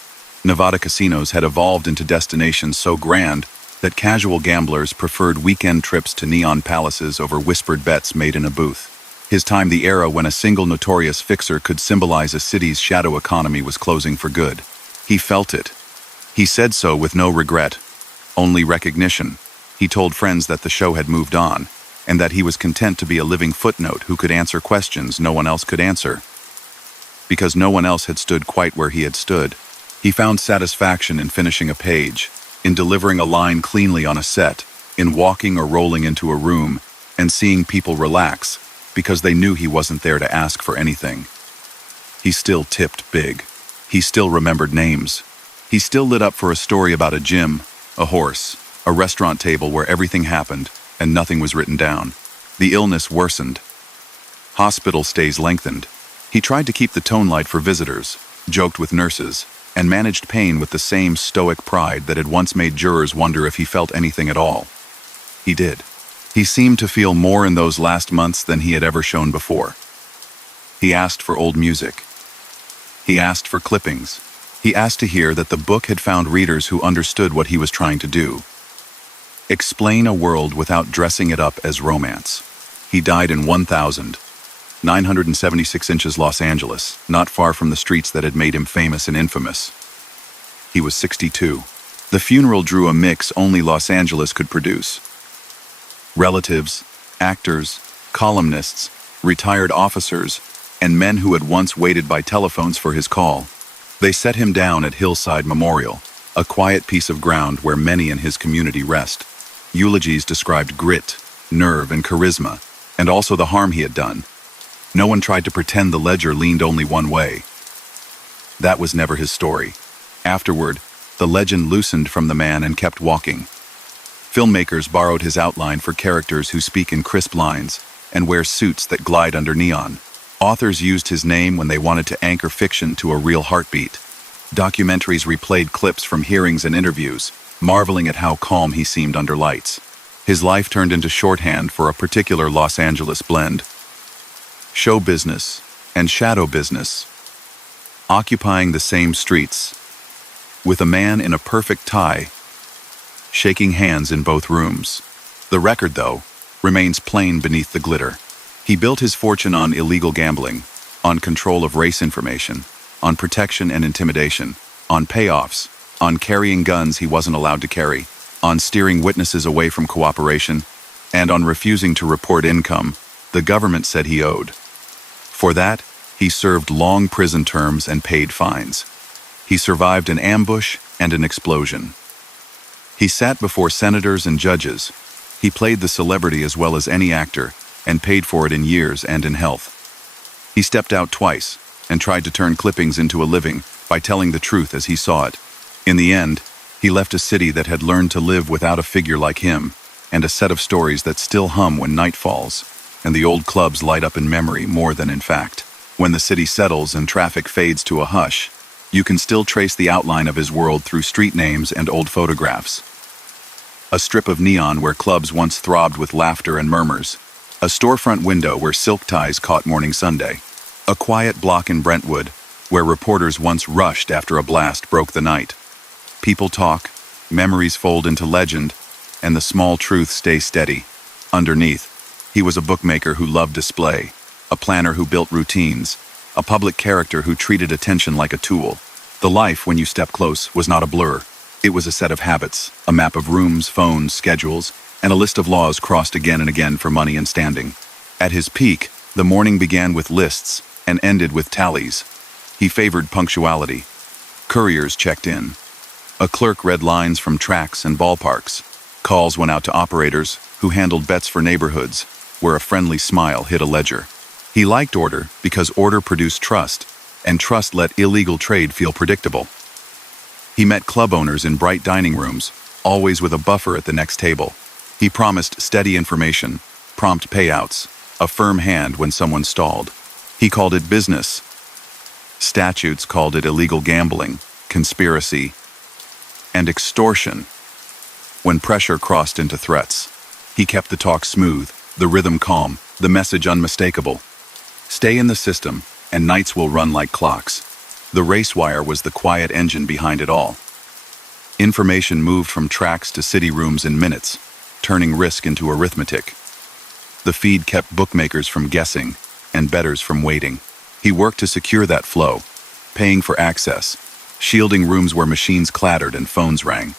Nevada casinos had evolved into destinations so grand that casual gamblers preferred weekend trips to neon palaces over whispered bets made in a booth. His time, the era when a single notorious fixer could symbolize a city's shadow economy, was closing for good. He felt it. He said so with no regret, only recognition. He told friends that the show had moved on, and that he was content to be a living footnote who could answer questions no one else could answer. Because no one else had stood quite where he had stood, he found satisfaction in finishing a page, in delivering a line cleanly on a set, in walking or rolling into a room and seeing people relax because they knew he wasn't there to ask for anything. He still tipped big. He still remembered names. He still lit up for a story about a gym, a horse, a restaurant table where everything happened and nothing was written down. The illness worsened. Hospital stays lengthened. He tried to keep the tone light for visitors, joked with nurses, and managed pain with the same stoic pride that had once made jurors wonder if he felt anything at all. He did. He seemed to feel more in those last months than he had ever shown before. He asked for old music. He asked for clippings. He asked to hear that the book had found readers who understood what he was trying to do. Explain a world without dressing it up as romance. He died in 1,976 inches Los Angeles, not far from the streets that had made him famous and infamous. He was 62. The funeral drew a mix only Los Angeles could produce. Relatives, actors, columnists, retired officers, and men who had once waited by telephones for his call. They set him down at Hillside Memorial, a quiet piece of ground where many in his community rest. Eulogies described grit, nerve, and charisma, and also the harm he had done. No one tried to pretend the ledger leaned only one way. That was never his story. Afterward, the legend loosened from the man and kept walking. Filmmakers borrowed his outline for characters who speak in crisp lines and wear suits that glide under neon. Authors used his name when they wanted to anchor fiction to a real heartbeat. Documentaries replayed clips from hearings and interviews, marveling at how calm he seemed under lights. His life turned into shorthand for a particular Los Angeles blend: show business and shadow business, occupying the same streets, with a man in a perfect tie, shaking hands in both rooms. The record, though, remains plain beneath the glitter. He built his fortune on illegal gambling, on control of race information, on protection and intimidation, on payoffs, on carrying guns he wasn't allowed to carry, on steering witnesses away from cooperation, and on refusing to report income the government said he owed. For that, he served long prison terms and paid fines. He survived an ambush and an explosion. He sat before senators and judges. He played the celebrity as well as any actor, and paid for it in years and in health. He stepped out twice and tried to turn clippings into a living by telling the truth as he saw it. In the end, he left a city that had learned to live without a figure like him, and a set of stories that still hum when night falls, and the old clubs light up in memory more than in fact. When the city settles and traffic fades to a hush, you can still trace the outline of his world through street names and old photographs. A strip of neon where clubs once throbbed with laughter and murmurs. A storefront window where silk ties caught morning Sunday. A quiet block in Brentwood where reporters once rushed after a blast broke the night. People talk, memories fold into legend, and the small truths stay steady. Underneath, he was a bookmaker who loved display, a planner who built routines, a public character who treated attention like a tool. The life, when you step close, was not a blur. It was a set of habits, a map of rooms, phones, schedules, and a list of laws crossed again and again for money and standing. At his peak, the morning began with lists and ended with tallies. He favored punctuality. Couriers checked in. A clerk read lines from tracks and ballparks. Calls went out to operators who handled bets for neighborhoods, where a friendly smile hid a ledger. He liked order because order produced trust, and trust let illegal trade feel predictable. He met club owners in bright dining rooms, always with a buffer at the next table. He promised steady information, prompt payouts, a firm hand when someone stalled. He called it business. Statutes called it illegal gambling, conspiracy, and extortion. When pressure crossed into threats, he kept the talk smooth, the rhythm calm, the message unmistakable. Stay in the system, and nights will run like clocks. The race wire was the quiet engine behind it all. Information moved from tracks to city rooms in minutes, turning risk into arithmetic. The feed kept bookmakers from guessing and bettors from waiting. He worked to secure that flow, paying for access, shielding rooms where machines clattered and phones rang.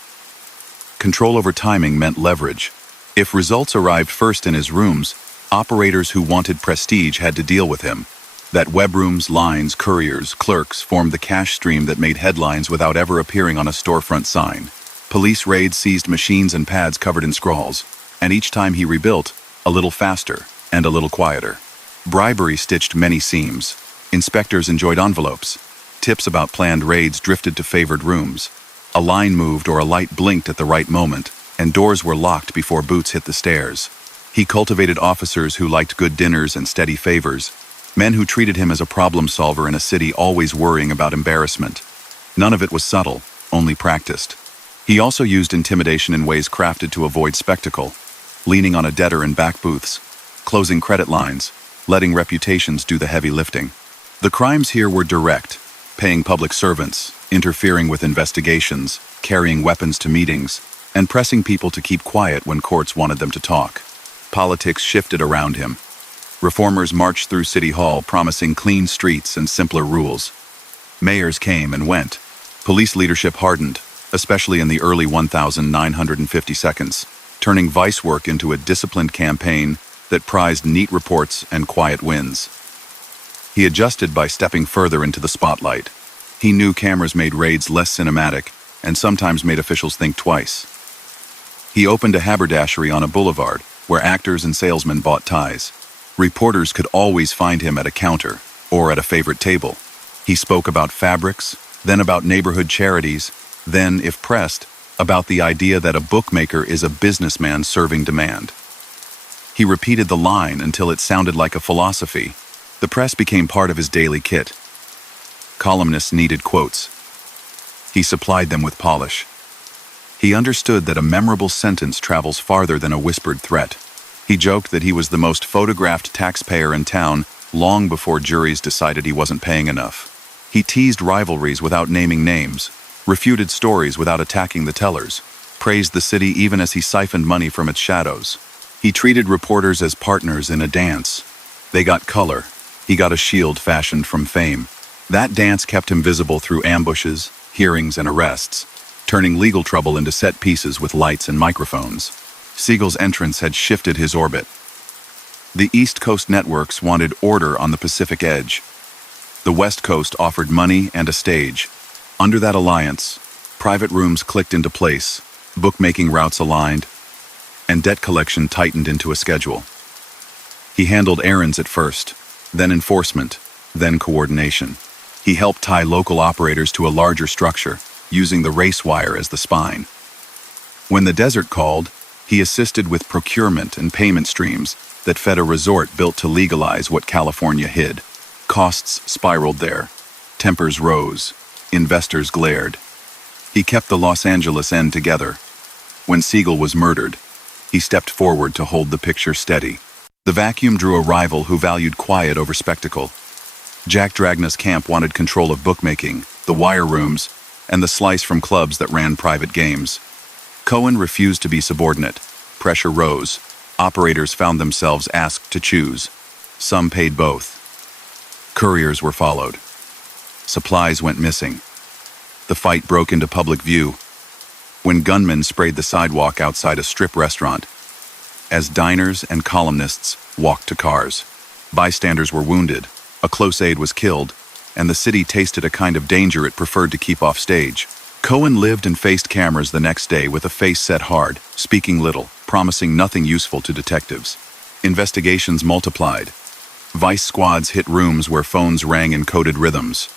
Control over timing meant leverage. If results arrived first in his rooms, operators who wanted prestige had to deal with him. That web rooms, lines, couriers, clerks formed the cash stream that made headlines without ever appearing on a storefront sign. Police raids seized machines and pads covered in scrawls, and each time he rebuilt, a little faster and a little quieter. Bribery stitched many seams. Inspectors enjoyed envelopes. Tips about planned raids drifted to favored rooms. A line moved or a light blinked at the right moment, and doors were locked before boots hit the stairs. He cultivated officers who liked good dinners and steady favors, men who treated him as a problem solver in a city always worrying about embarrassment. None of it was subtle, only practiced. He also used intimidation in ways crafted to avoid spectacle, leaning on a debtor in back booths, closing credit lines, letting reputations do the heavy lifting. The crimes here were direct, paying public servants, interfering with investigations, carrying weapons to meetings, and pressing people to keep quiet when courts wanted them to talk. Politics shifted around him. Reformers marched through City Hall promising clean streets and simpler rules. Mayors came and went. Police leadership hardened, especially in the early 1950 seconds, turning vice work into a disciplined campaign that prized neat reports and quiet wins. He adjusted by stepping further into the spotlight. He knew cameras made raids less cinematic and sometimes made officials think twice. He opened a haberdashery on a boulevard where actors and salesmen bought ties. Reporters could always find him at a counter or at a favorite table. He spoke about fabrics, then about neighborhood charities, then, if pressed, about the idea that a bookmaker is a businessman serving demand. He repeated the line until it sounded like a philosophy. The press became part of his daily kit. Columnists needed quotes. He supplied them with polish. He understood that a memorable sentence travels farther than a whispered threat. He joked that he was the most photographed taxpayer in town long before juries decided he wasn't paying enough. He teased rivalries without naming names, refuted stories without attacking the tellers, praised the city even as he siphoned money from its shadows. He treated reporters as partners in a dance, They got color. He got a shield fashioned from fame. That dance kept him visible through ambushes, hearings, and arrests, turning legal trouble into set pieces with lights and microphones. Siegel's entrance had shifted his orbit. The East Coast networks wanted order on the Pacific Edge. The West Coast offered money and a stage. Under that alliance, private rooms clicked into place, bookmaking routes aligned, and debt collection tightened into a schedule. He handled errands at first, then enforcement, then coordination. He helped tie local operators to a larger structure, using the race wire as the spine. When the desert called, he assisted with procurement and payment streams that fed a resort built to legalize what California hid. Costs spiraled there. Tempers rose. Investors glared. He kept the Los Angeles end together. When Siegel was murdered, he stepped forward to hold the picture steady. The vacuum drew a rival who valued quiet over spectacle. Jack Dragna's camp wanted control of bookmaking, the wire rooms, and the slice from clubs that ran private games. Cohen refused to be subordinate. Pressure rose. Operators found themselves asked to choose. Some paid both. Couriers were followed. Supplies went missing. The fight broke into public view when gunmen sprayed the sidewalk outside a strip restaurant, as diners and columnists walked to cars. Bystanders were wounded, a close aide was killed, and the city tasted a kind of danger it preferred to keep off stage. Cohen lived and faced cameras the next day with a face set hard, speaking little, promising nothing useful to detectives. Investigations multiplied. Vice squads hit rooms where phones rang in coded rhythms.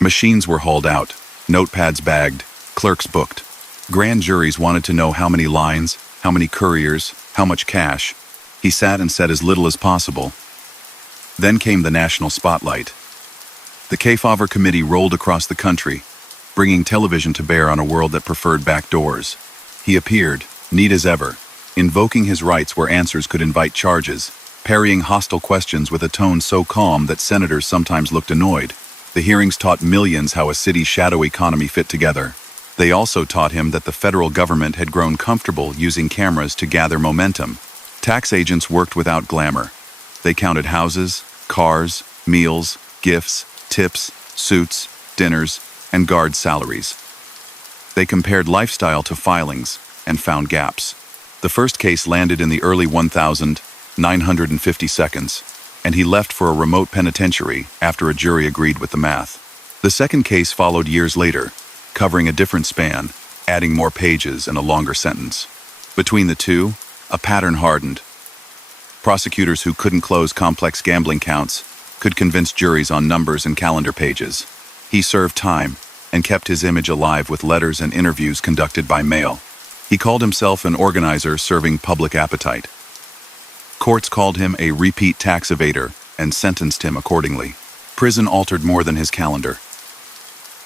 Machines were hauled out, notepads bagged, clerks booked. Grand juries wanted to know how many lines, how many couriers, how much cash. He sat and said as little as possible. Then came the national spotlight. The Kefauver Committee rolled across the country, bringing television to bear on a world that preferred back doors. He appeared, neat as ever, invoking his rights where answers could invite charges, parrying hostile questions with a tone so calm that senators sometimes looked annoyed. The hearings taught millions how a city's shadow economy fit together. They also taught him that the federal government had grown comfortable using cameras to gather momentum. Tax agents worked without glamour. They counted houses, cars, meals, gifts, tips, suits, dinners, and guard salaries. They compared lifestyle to filings and found gaps. The first case landed in the early 1950 seconds, and he left for a remote penitentiary after a jury agreed with the math. The second case followed years later, covering a different span, adding more pages and a longer sentence. Between the two, a pattern hardened. Prosecutors who couldn't close complex gambling counts could convince juries on numbers and calendar pages. He served time and kept his image alive with letters and interviews conducted by mail. He called himself an organizer serving public appetite. Courts called him a repeat tax evader and sentenced him accordingly. Prison altered more than his calendar.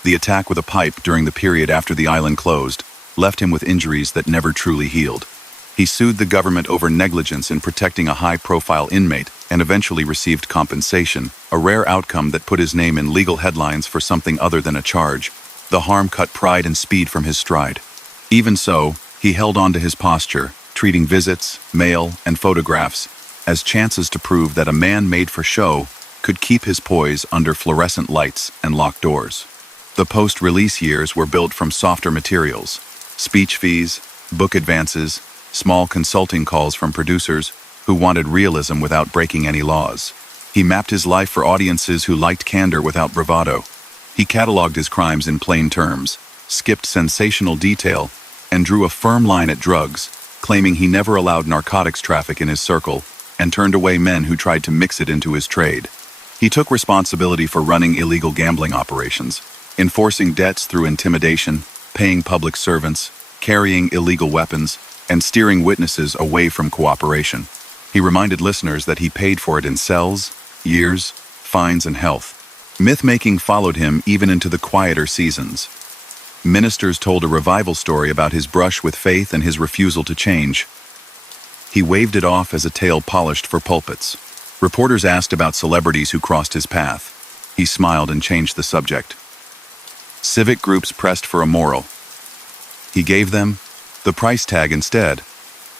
The attack with a pipe during the period after the island closed left him with injuries that never truly healed. He sued the government over negligence in protecting a high-profile inmate and eventually received compensation, a rare outcome that put his name in legal headlines for something other than a charge. The harm cut pride and speed from his stride. Even so, he held on to his posture, treating visits, mail, and photographs as chances to prove that a man made for show could keep his poise under fluorescent lights and locked doors. The post-release years were built from softer materials: speech fees, book advances, small consulting calls from producers who wanted realism without breaking any laws. He mapped his life for audiences who liked candor without bravado. He cataloged his crimes in plain terms, skipped sensational detail, and drew a firm line at drugs, claiming he never allowed narcotics traffic in his circle and turned away men who tried to mix it into his trade. He took responsibility for running illegal gambling operations, enforcing debts through intimidation, paying public servants, carrying illegal weapons, and steering witnesses away from cooperation. He reminded listeners that he paid for it in cells, years, fines, and health. Myth-making followed him even into the quieter seasons. Ministers told a revival story about his brush with faith and his refusal to change. He waved it off as a tale polished for pulpits. Reporters asked about celebrities who crossed his path. He smiled and changed the subject. Civic groups pressed for a moral. He gave them the price tag instead: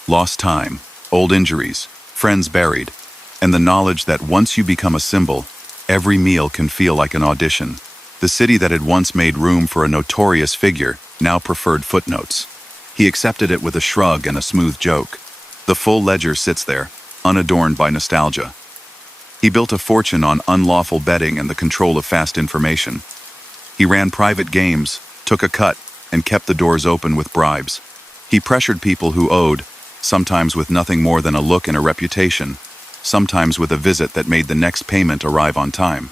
lost time, old injuries, friends buried, and the knowledge that once you become a symbol, every meal can feel like an audition. The city that had once made room for a notorious figure now preferred footnotes. He accepted it with a shrug and a smooth joke. The full ledger sits there, unadorned by nostalgia. He built a fortune on unlawful betting and the control of fast information. He ran private games, took a cut, and kept the doors open with bribes. He pressured people who owed, sometimes with nothing more than a look and a reputation, sometimes with a visit that made the next payment arrive on time.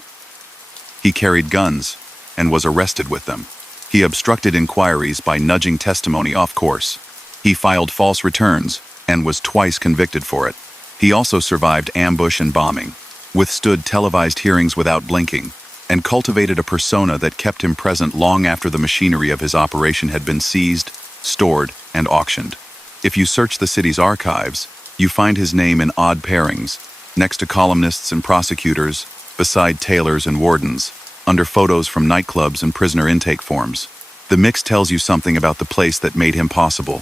He carried guns and was arrested with them. He obstructed inquiries by nudging testimony off course. He filed false returns and was twice convicted for it. He also survived ambush and bombing, withstood televised hearings without blinking, and cultivated a persona that kept him present long after the machinery of his operation had been seized, stored, and auctioned. If you search the city's archives, you find his name in odd pairings, next to columnists and prosecutors, beside tailors and wardens, under photos from nightclubs and prisoner intake forms. The mix tells you something about the place that made him possible.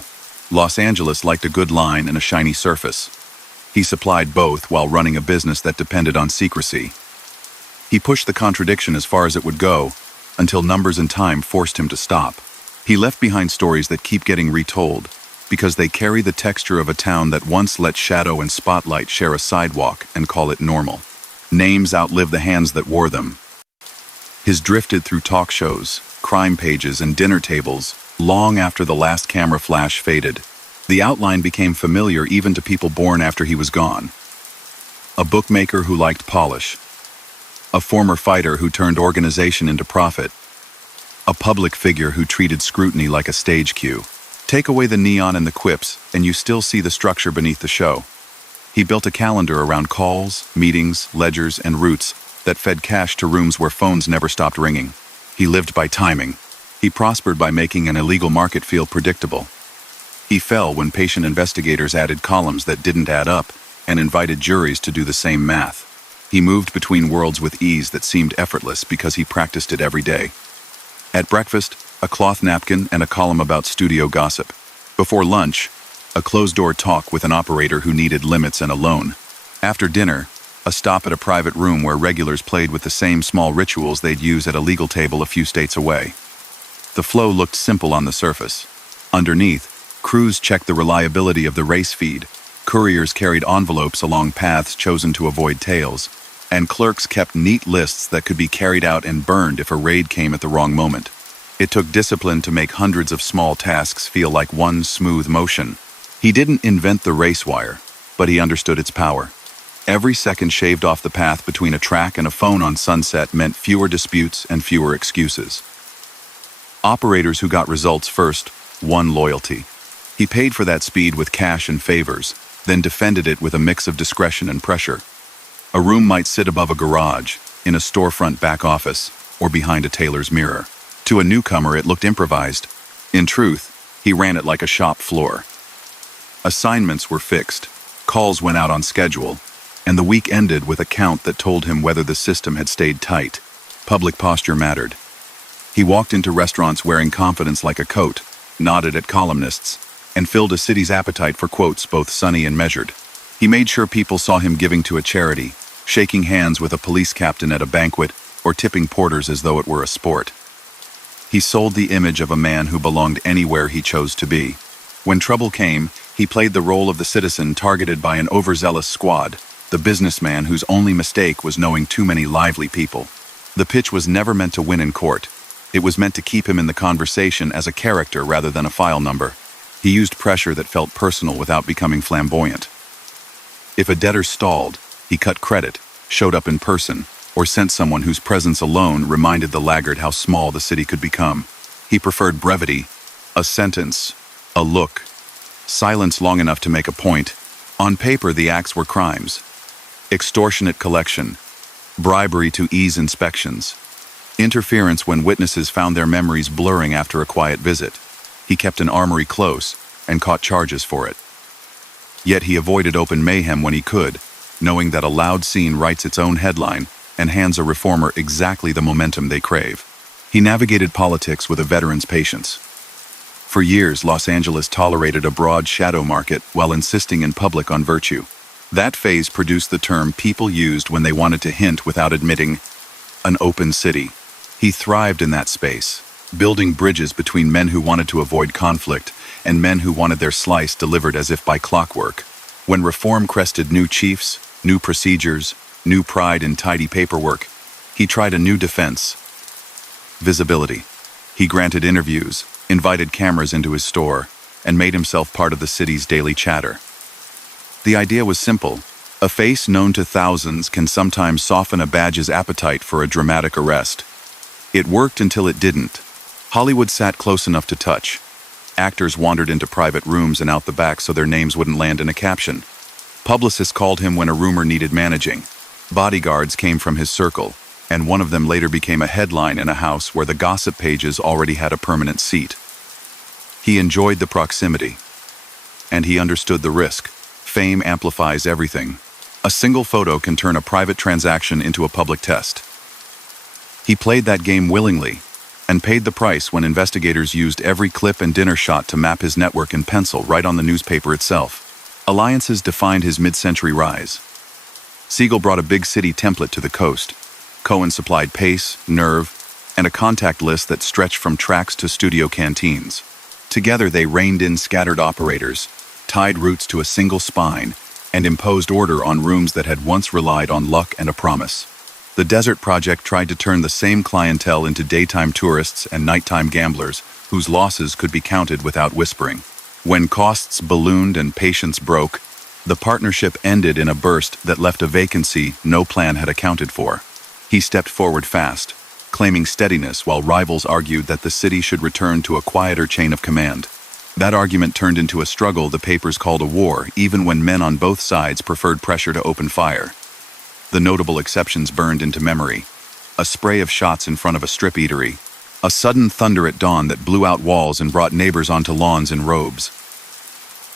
Los Angeles liked a good line and a shiny surface. He supplied both while running a business that depended on secrecy. He pushed the contradiction as far as it would go, until numbers and time forced him to stop. He left behind stories that keep getting retold, because they carry the texture of a town that once let shadow and spotlight share a sidewalk and call it normal. Names outlive the hands that wore them. His drifted through talk shows, crime pages, and dinner tables long after the last camera flash faded. The outline became familiar even to people born after he was gone. A bookmaker who liked polish. A former fighter who turned organization into profit. A public figure who treated scrutiny like a stage cue. Take away the neon and the quips, and you still see the structure beneath the show. He built a calendar around calls, meetings, ledgers, and routes that fed cash to rooms where phones never stopped ringing. He lived by timing. He prospered by making an illegal market feel predictable. He fell when patient investigators added columns that didn't add up and invited juries to do the same math. He moved between worlds with ease that seemed effortless because he practiced it every day. At breakfast, a cloth napkin and a column about studio gossip. Before lunch, a closed-door talk with an operator who needed limits and a loan. After dinner, a stop at a private room where regulars played with the same small rituals they'd use at a legal table a few states away. The flow looked simple on the surface. Underneath, crews checked the reliability of the race feed, couriers carried envelopes along paths chosen to avoid tails, and clerks kept neat lists that could be carried out and burned if a raid came at the wrong moment. It took discipline to make hundreds of small tasks feel like one smooth motion. He didn't invent the race wire, but he understood its power. Every second shaved off the path between a track and a phone on Sunset meant fewer disputes and fewer excuses. Operators who got results first won loyalty. He paid for that speed with cash and favors, then defended it with a mix of discretion and pressure. A room might sit above a garage, in a storefront back office, or behind a tailor's mirror. To a newcomer, it looked improvised. In truth, he ran it like a shop floor. Assignments were fixed, calls went out on schedule, and the week ended with a count that told him whether the system had stayed tight. Public posture mattered. He walked into restaurants wearing confidence like a coat, nodded at columnists, and filled a city's appetite for quotes both sunny and measured. He made sure people saw him giving to a charity, shaking hands with a police captain at a banquet, or tipping porters as though it were a sport. He sold the image of a man who belonged anywhere he chose to be. When trouble came, he played the role of the citizen targeted by an overzealous squad, the businessman whose only mistake was knowing too many lively people. The pitch was never meant to win in court. It was meant to keep him in the conversation as a character rather than a file number. He used pressure that felt personal without becoming flamboyant. If a debtor stalled, he cut credit, showed up in person, or sent someone whose presence alone reminded the laggard how small the city could become. He preferred brevity, a sentence, a look, silence long enough to make a point. On paper, the acts were crimes. Extortionate collection, bribery to ease inspections, interference when witnesses found their memories blurring after a quiet visit. He kept an armory close and caught charges for it. Yet he avoided open mayhem when he could, knowing that a loud scene writes its own headline and hands a reformer exactly the momentum they crave. He navigated politics with a veteran's patience. For years, Los Angeles tolerated a broad shadow market while insisting in public on virtue. That phase produced the term people used when they wanted to hint without admitting an open city. He thrived in that space, building bridges between men who wanted to avoid conflict and men who wanted their slice delivered as if by clockwork. When reform crested new chiefs, new procedures, new pride in tidy paperwork, he tried a new defense: visibility. He granted interviews, invited cameras into his store, and made himself part of the city's daily chatter. The idea was simple. A face known to thousands can sometimes soften a badge's appetite for a dramatic arrest. It worked until it didn't. Hollywood sat close enough to touch. Actors wandered into private rooms and out the back so their names wouldn't land in a caption. Publicists called him when a rumor needed managing. Bodyguards came from his circle, and one of them later became a headline in a house where the gossip pages already had a permanent seat. He enjoyed the proximity, and he understood the risk. Fame amplifies everything. A single photo can turn a private transaction into a public test. He played that game willingly, and paid the price when investigators used every clip and dinner shot to map his network in pencil right on the newspaper itself. Alliances defined his mid-century rise. Siegel brought a big city template to the coast. Cohen supplied pace, nerve, and a contact list that stretched from tracks to studio canteens. Together they reined in scattered operators, tied routes to a single spine, and imposed order on rooms that had once relied on luck and a promise. The Desert Project tried to turn the same clientele into daytime tourists and nighttime gamblers whose losses could be counted without whispering. When costs ballooned and patience broke, the partnership ended in a burst that left a vacancy no plan had accounted for. He stepped forward fast, claiming steadiness while rivals argued that the city should return to a quieter chain of command. That argument turned into a struggle the papers called a war, even when men on both sides preferred pressure to open fire. The notable exceptions burned into memory: a spray of shots in front of a strip eatery, a sudden thunder at dawn that blew out walls and brought neighbors onto lawns in robes.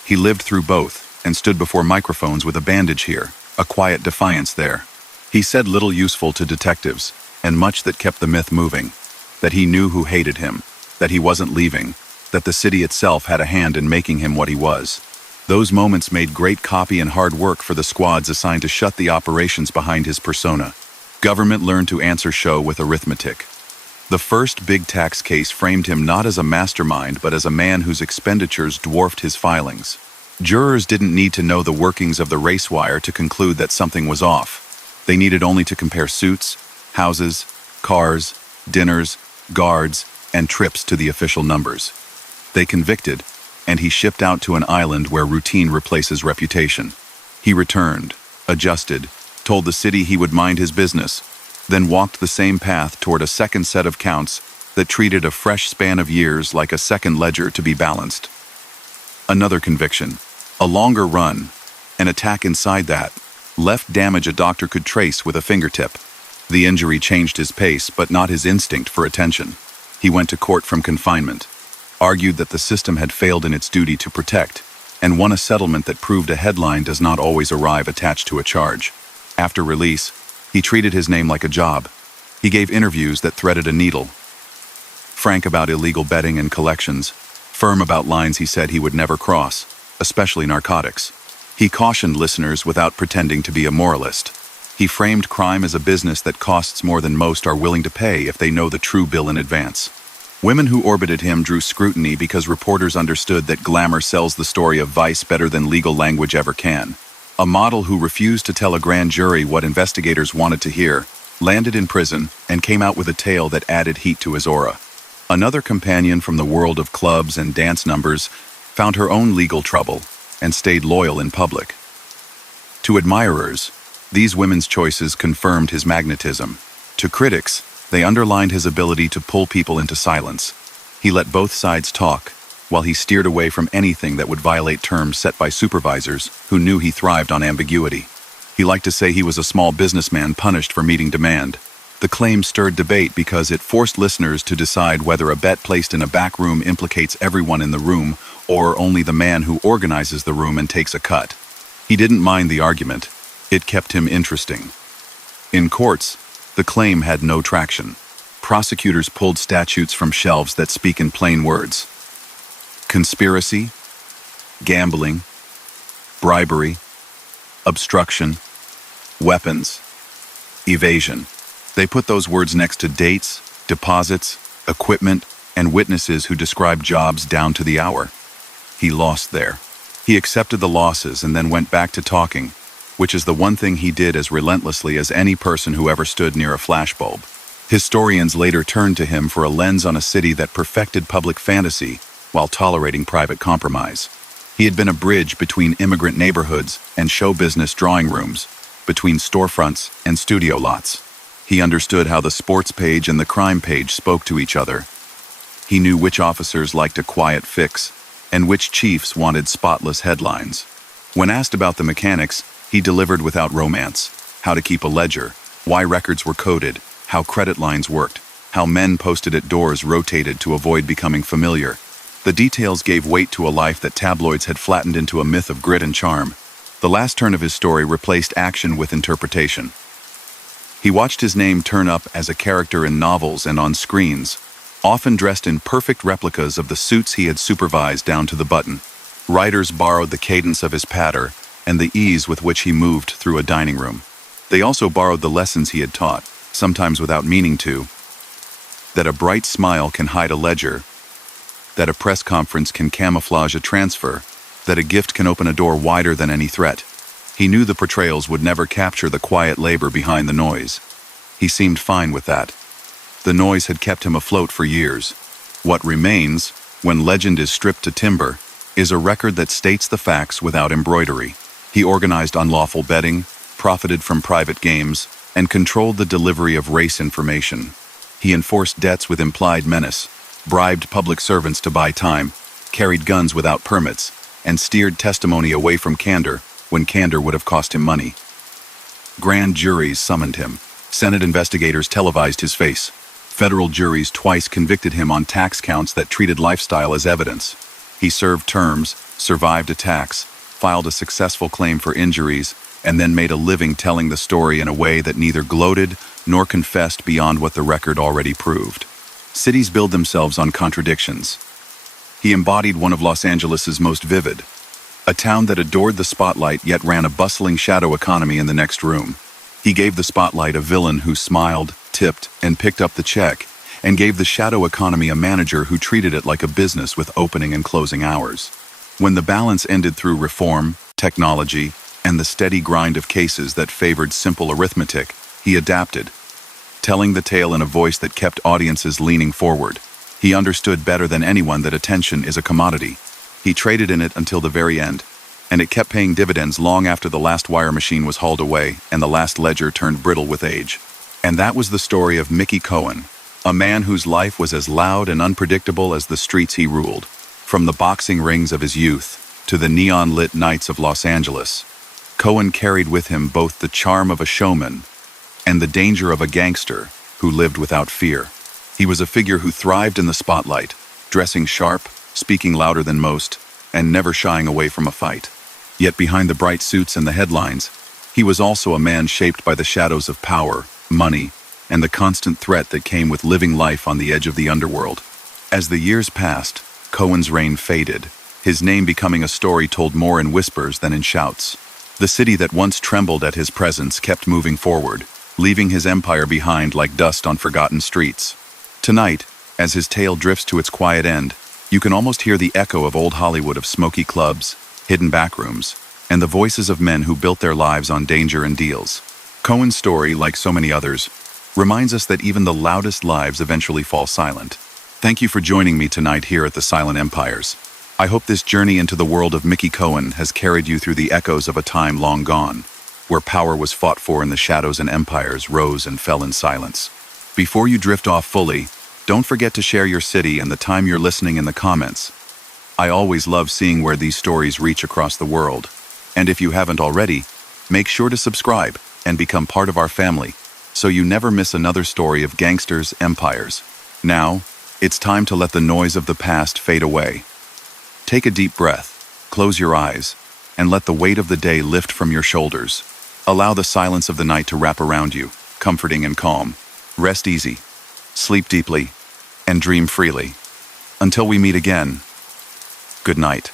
He lived through both and stood before microphones with a bandage here, a quiet defiance there. He said little useful to detectives, and much that kept the myth moving: that he knew who hated him, that he wasn't leaving, that the city itself had a hand in making him what he was. Those moments made great copy and hard work for the squads assigned to shut the operations behind his persona. Government learned to answer show with arithmetic. The first big tax case framed him not as a mastermind but as a man whose expenditures dwarfed his filings. Jurors didn't need to know the workings of the race wire to conclude that something was off. They needed only to compare suits, houses, cars, dinners, guards, and trips to the official numbers. They convicted, and he shipped out to an island where routine replaces reputation. He returned, adjusted, told the city he would mind his business, then walked the same path toward a second set of counts that treated a fresh span of years like a second ledger to be balanced. Another conviction, a longer run, an attack inside that, left damage a doctor could trace with a fingertip. The injury changed his pace, but not his instinct for attention. He went to court from confinement, argued that the system had failed in its duty to protect, and won a settlement that proved a headline does not always arrive attached to a charge. After release, he treated his name like a job. He gave interviews that threaded a needle. Frank about illegal betting and collections, firm about lines he said he would never cross, especially narcotics. He cautioned listeners without pretending to be a moralist. He framed crime as a business that costs more than most are willing to pay if they know the true bill in advance. Women who orbited him drew scrutiny because reporters understood that glamour sells the story of vice better than legal language ever can. A model who refused to tell a grand jury what investigators wanted to hear, landed in prison, and came out with a tale that added heat to his aura. Another companion from the world of clubs and dance numbers found her own legal trouble and stayed loyal in public. To admirers, these women's choices confirmed his magnetism. To critics, they underlined his ability to pull people into silence. He let both sides talk, while he steered away from anything that would violate terms set by supervisors who knew he thrived on ambiguity. He liked to say he was a small businessman punished for meeting demand. The claim stirred debate because it forced listeners to decide whether a bet placed in a back room implicates everyone in the room or only the man who organizes the room and takes a cut. He didn't mind the argument. It kept him interesting. In courts, the claim had no traction. Prosecutors pulled statutes from shelves that speak in plain words: conspiracy, gambling, bribery, obstruction, weapons, evasion. They put those words next to dates, deposits, equipment, and witnesses who described jobs down to the hour. He lost there. He accepted the losses and then went back to talking, which is the one thing he did as relentlessly as any person who ever stood near a flashbulb. Historians later turned to him for a lens on a city that perfected public fantasy while tolerating private compromise. He had been a bridge between immigrant neighborhoods and show business drawing rooms, between storefronts and studio lots. He understood how the sports page and the crime page spoke to each other. He knew which officers liked a quiet fix and which chiefs wanted spotless headlines. When asked about the mechanics, he delivered without romance: how to keep a ledger, why records were coded, how credit lines worked, how men posted at doors rotated to avoid becoming familiar. The details gave weight to a life that tabloids had flattened into a myth of grit and charm. The last turn of his story replaced action with interpretation. He watched his name turn up as a character in novels and on screens, often dressed in perfect replicas of the suits he had supervised down to the button. Writers borrowed the cadence of his patter and the ease with which he moved through a dining room. They also borrowed the lessons he had taught, sometimes without meaning to: that a bright smile can hide a ledger, that a press conference can camouflage a transfer, that a gift can open a door wider than any threat. He knew the portrayals would never capture the quiet labor behind the noise. He seemed fine with that. The noise had kept him afloat for years. What remains, when legend is stripped to timber, is a record that states the facts without embroidery. He organized unlawful betting, profited from private games, and controlled the delivery of race information. He enforced debts with implied menace, bribed public servants to buy time, carried guns without permits, and steered testimony away from candor when candor would have cost him money. Grand juries summoned him. Senate investigators televised his face. Federal juries twice convicted him on tax counts that treated lifestyle as evidence. He served terms, survived attacks, filed a successful claim for injuries, and then made a living telling the story in a way that neither gloated nor confessed beyond what the record already proved. Cities build themselves on contradictions. He embodied one of Los Angeles's most vivid, a town that adored the spotlight yet ran a bustling shadow economy in the next room. He gave the spotlight a villain who smiled, tipped, and picked up the check, and gave the shadow economy a manager who treated it like a business with opening and closing hours. When the balance ended through reform, technology, and the steady grind of cases that favored simple arithmetic, he adapted, telling the tale in a voice that kept audiences leaning forward. He understood better than anyone that attention is a commodity. He traded in it until the very end, and it kept paying dividends long after the last wire machine was hauled away and the last ledger turned brittle with age. And that was the story of Mickey Cohen, a man whose life was as loud and unpredictable as the streets he ruled. From the boxing rings of his youth to the neon-lit nights of Los Angeles, Cohen carried with him both the charm of a showman and the danger of a gangster who lived without fear. He was a figure who thrived in the spotlight, dressing sharp, speaking louder than most, and never shying away from a fight. Yet behind the bright suits and the headlines, he was also a man shaped by the shadows of power, money, and the constant threat that came with living life on the edge of the underworld. As the years passed, Cohen's reign faded, his name becoming a story told more in whispers than in shouts. The city that once trembled at his presence kept moving forward, leaving his empire behind like dust on forgotten streets. Tonight, as his tale drifts to its quiet end, you can almost hear the echo of old Hollywood of smoky clubs, hidden backrooms, and the voices of men who built their lives on danger and deals. Cohen's story, like so many others, reminds us that even the loudest lives eventually fall silent. Thank you for joining me tonight here at the Silent Empires. I hope this journey into the world of Mickey Cohen has carried you through the echoes of a time long gone, where power was fought for in the shadows and empires rose and fell in silence. Before you drift off fully, don't forget to share your city and the time you're listening in the comments. I always love seeing where these stories reach across the world. And if you haven't already, make sure to subscribe and become part of our family, so you never miss another story of gangsters' empires. Now, it's time to let the noise of the past fade away. Take a deep breath, close your eyes, and let the weight of the day lift from your shoulders. Allow the silence of the night to wrap around you, comforting and calm. Rest easy, sleep deeply, and dream freely. Until we meet again, good night.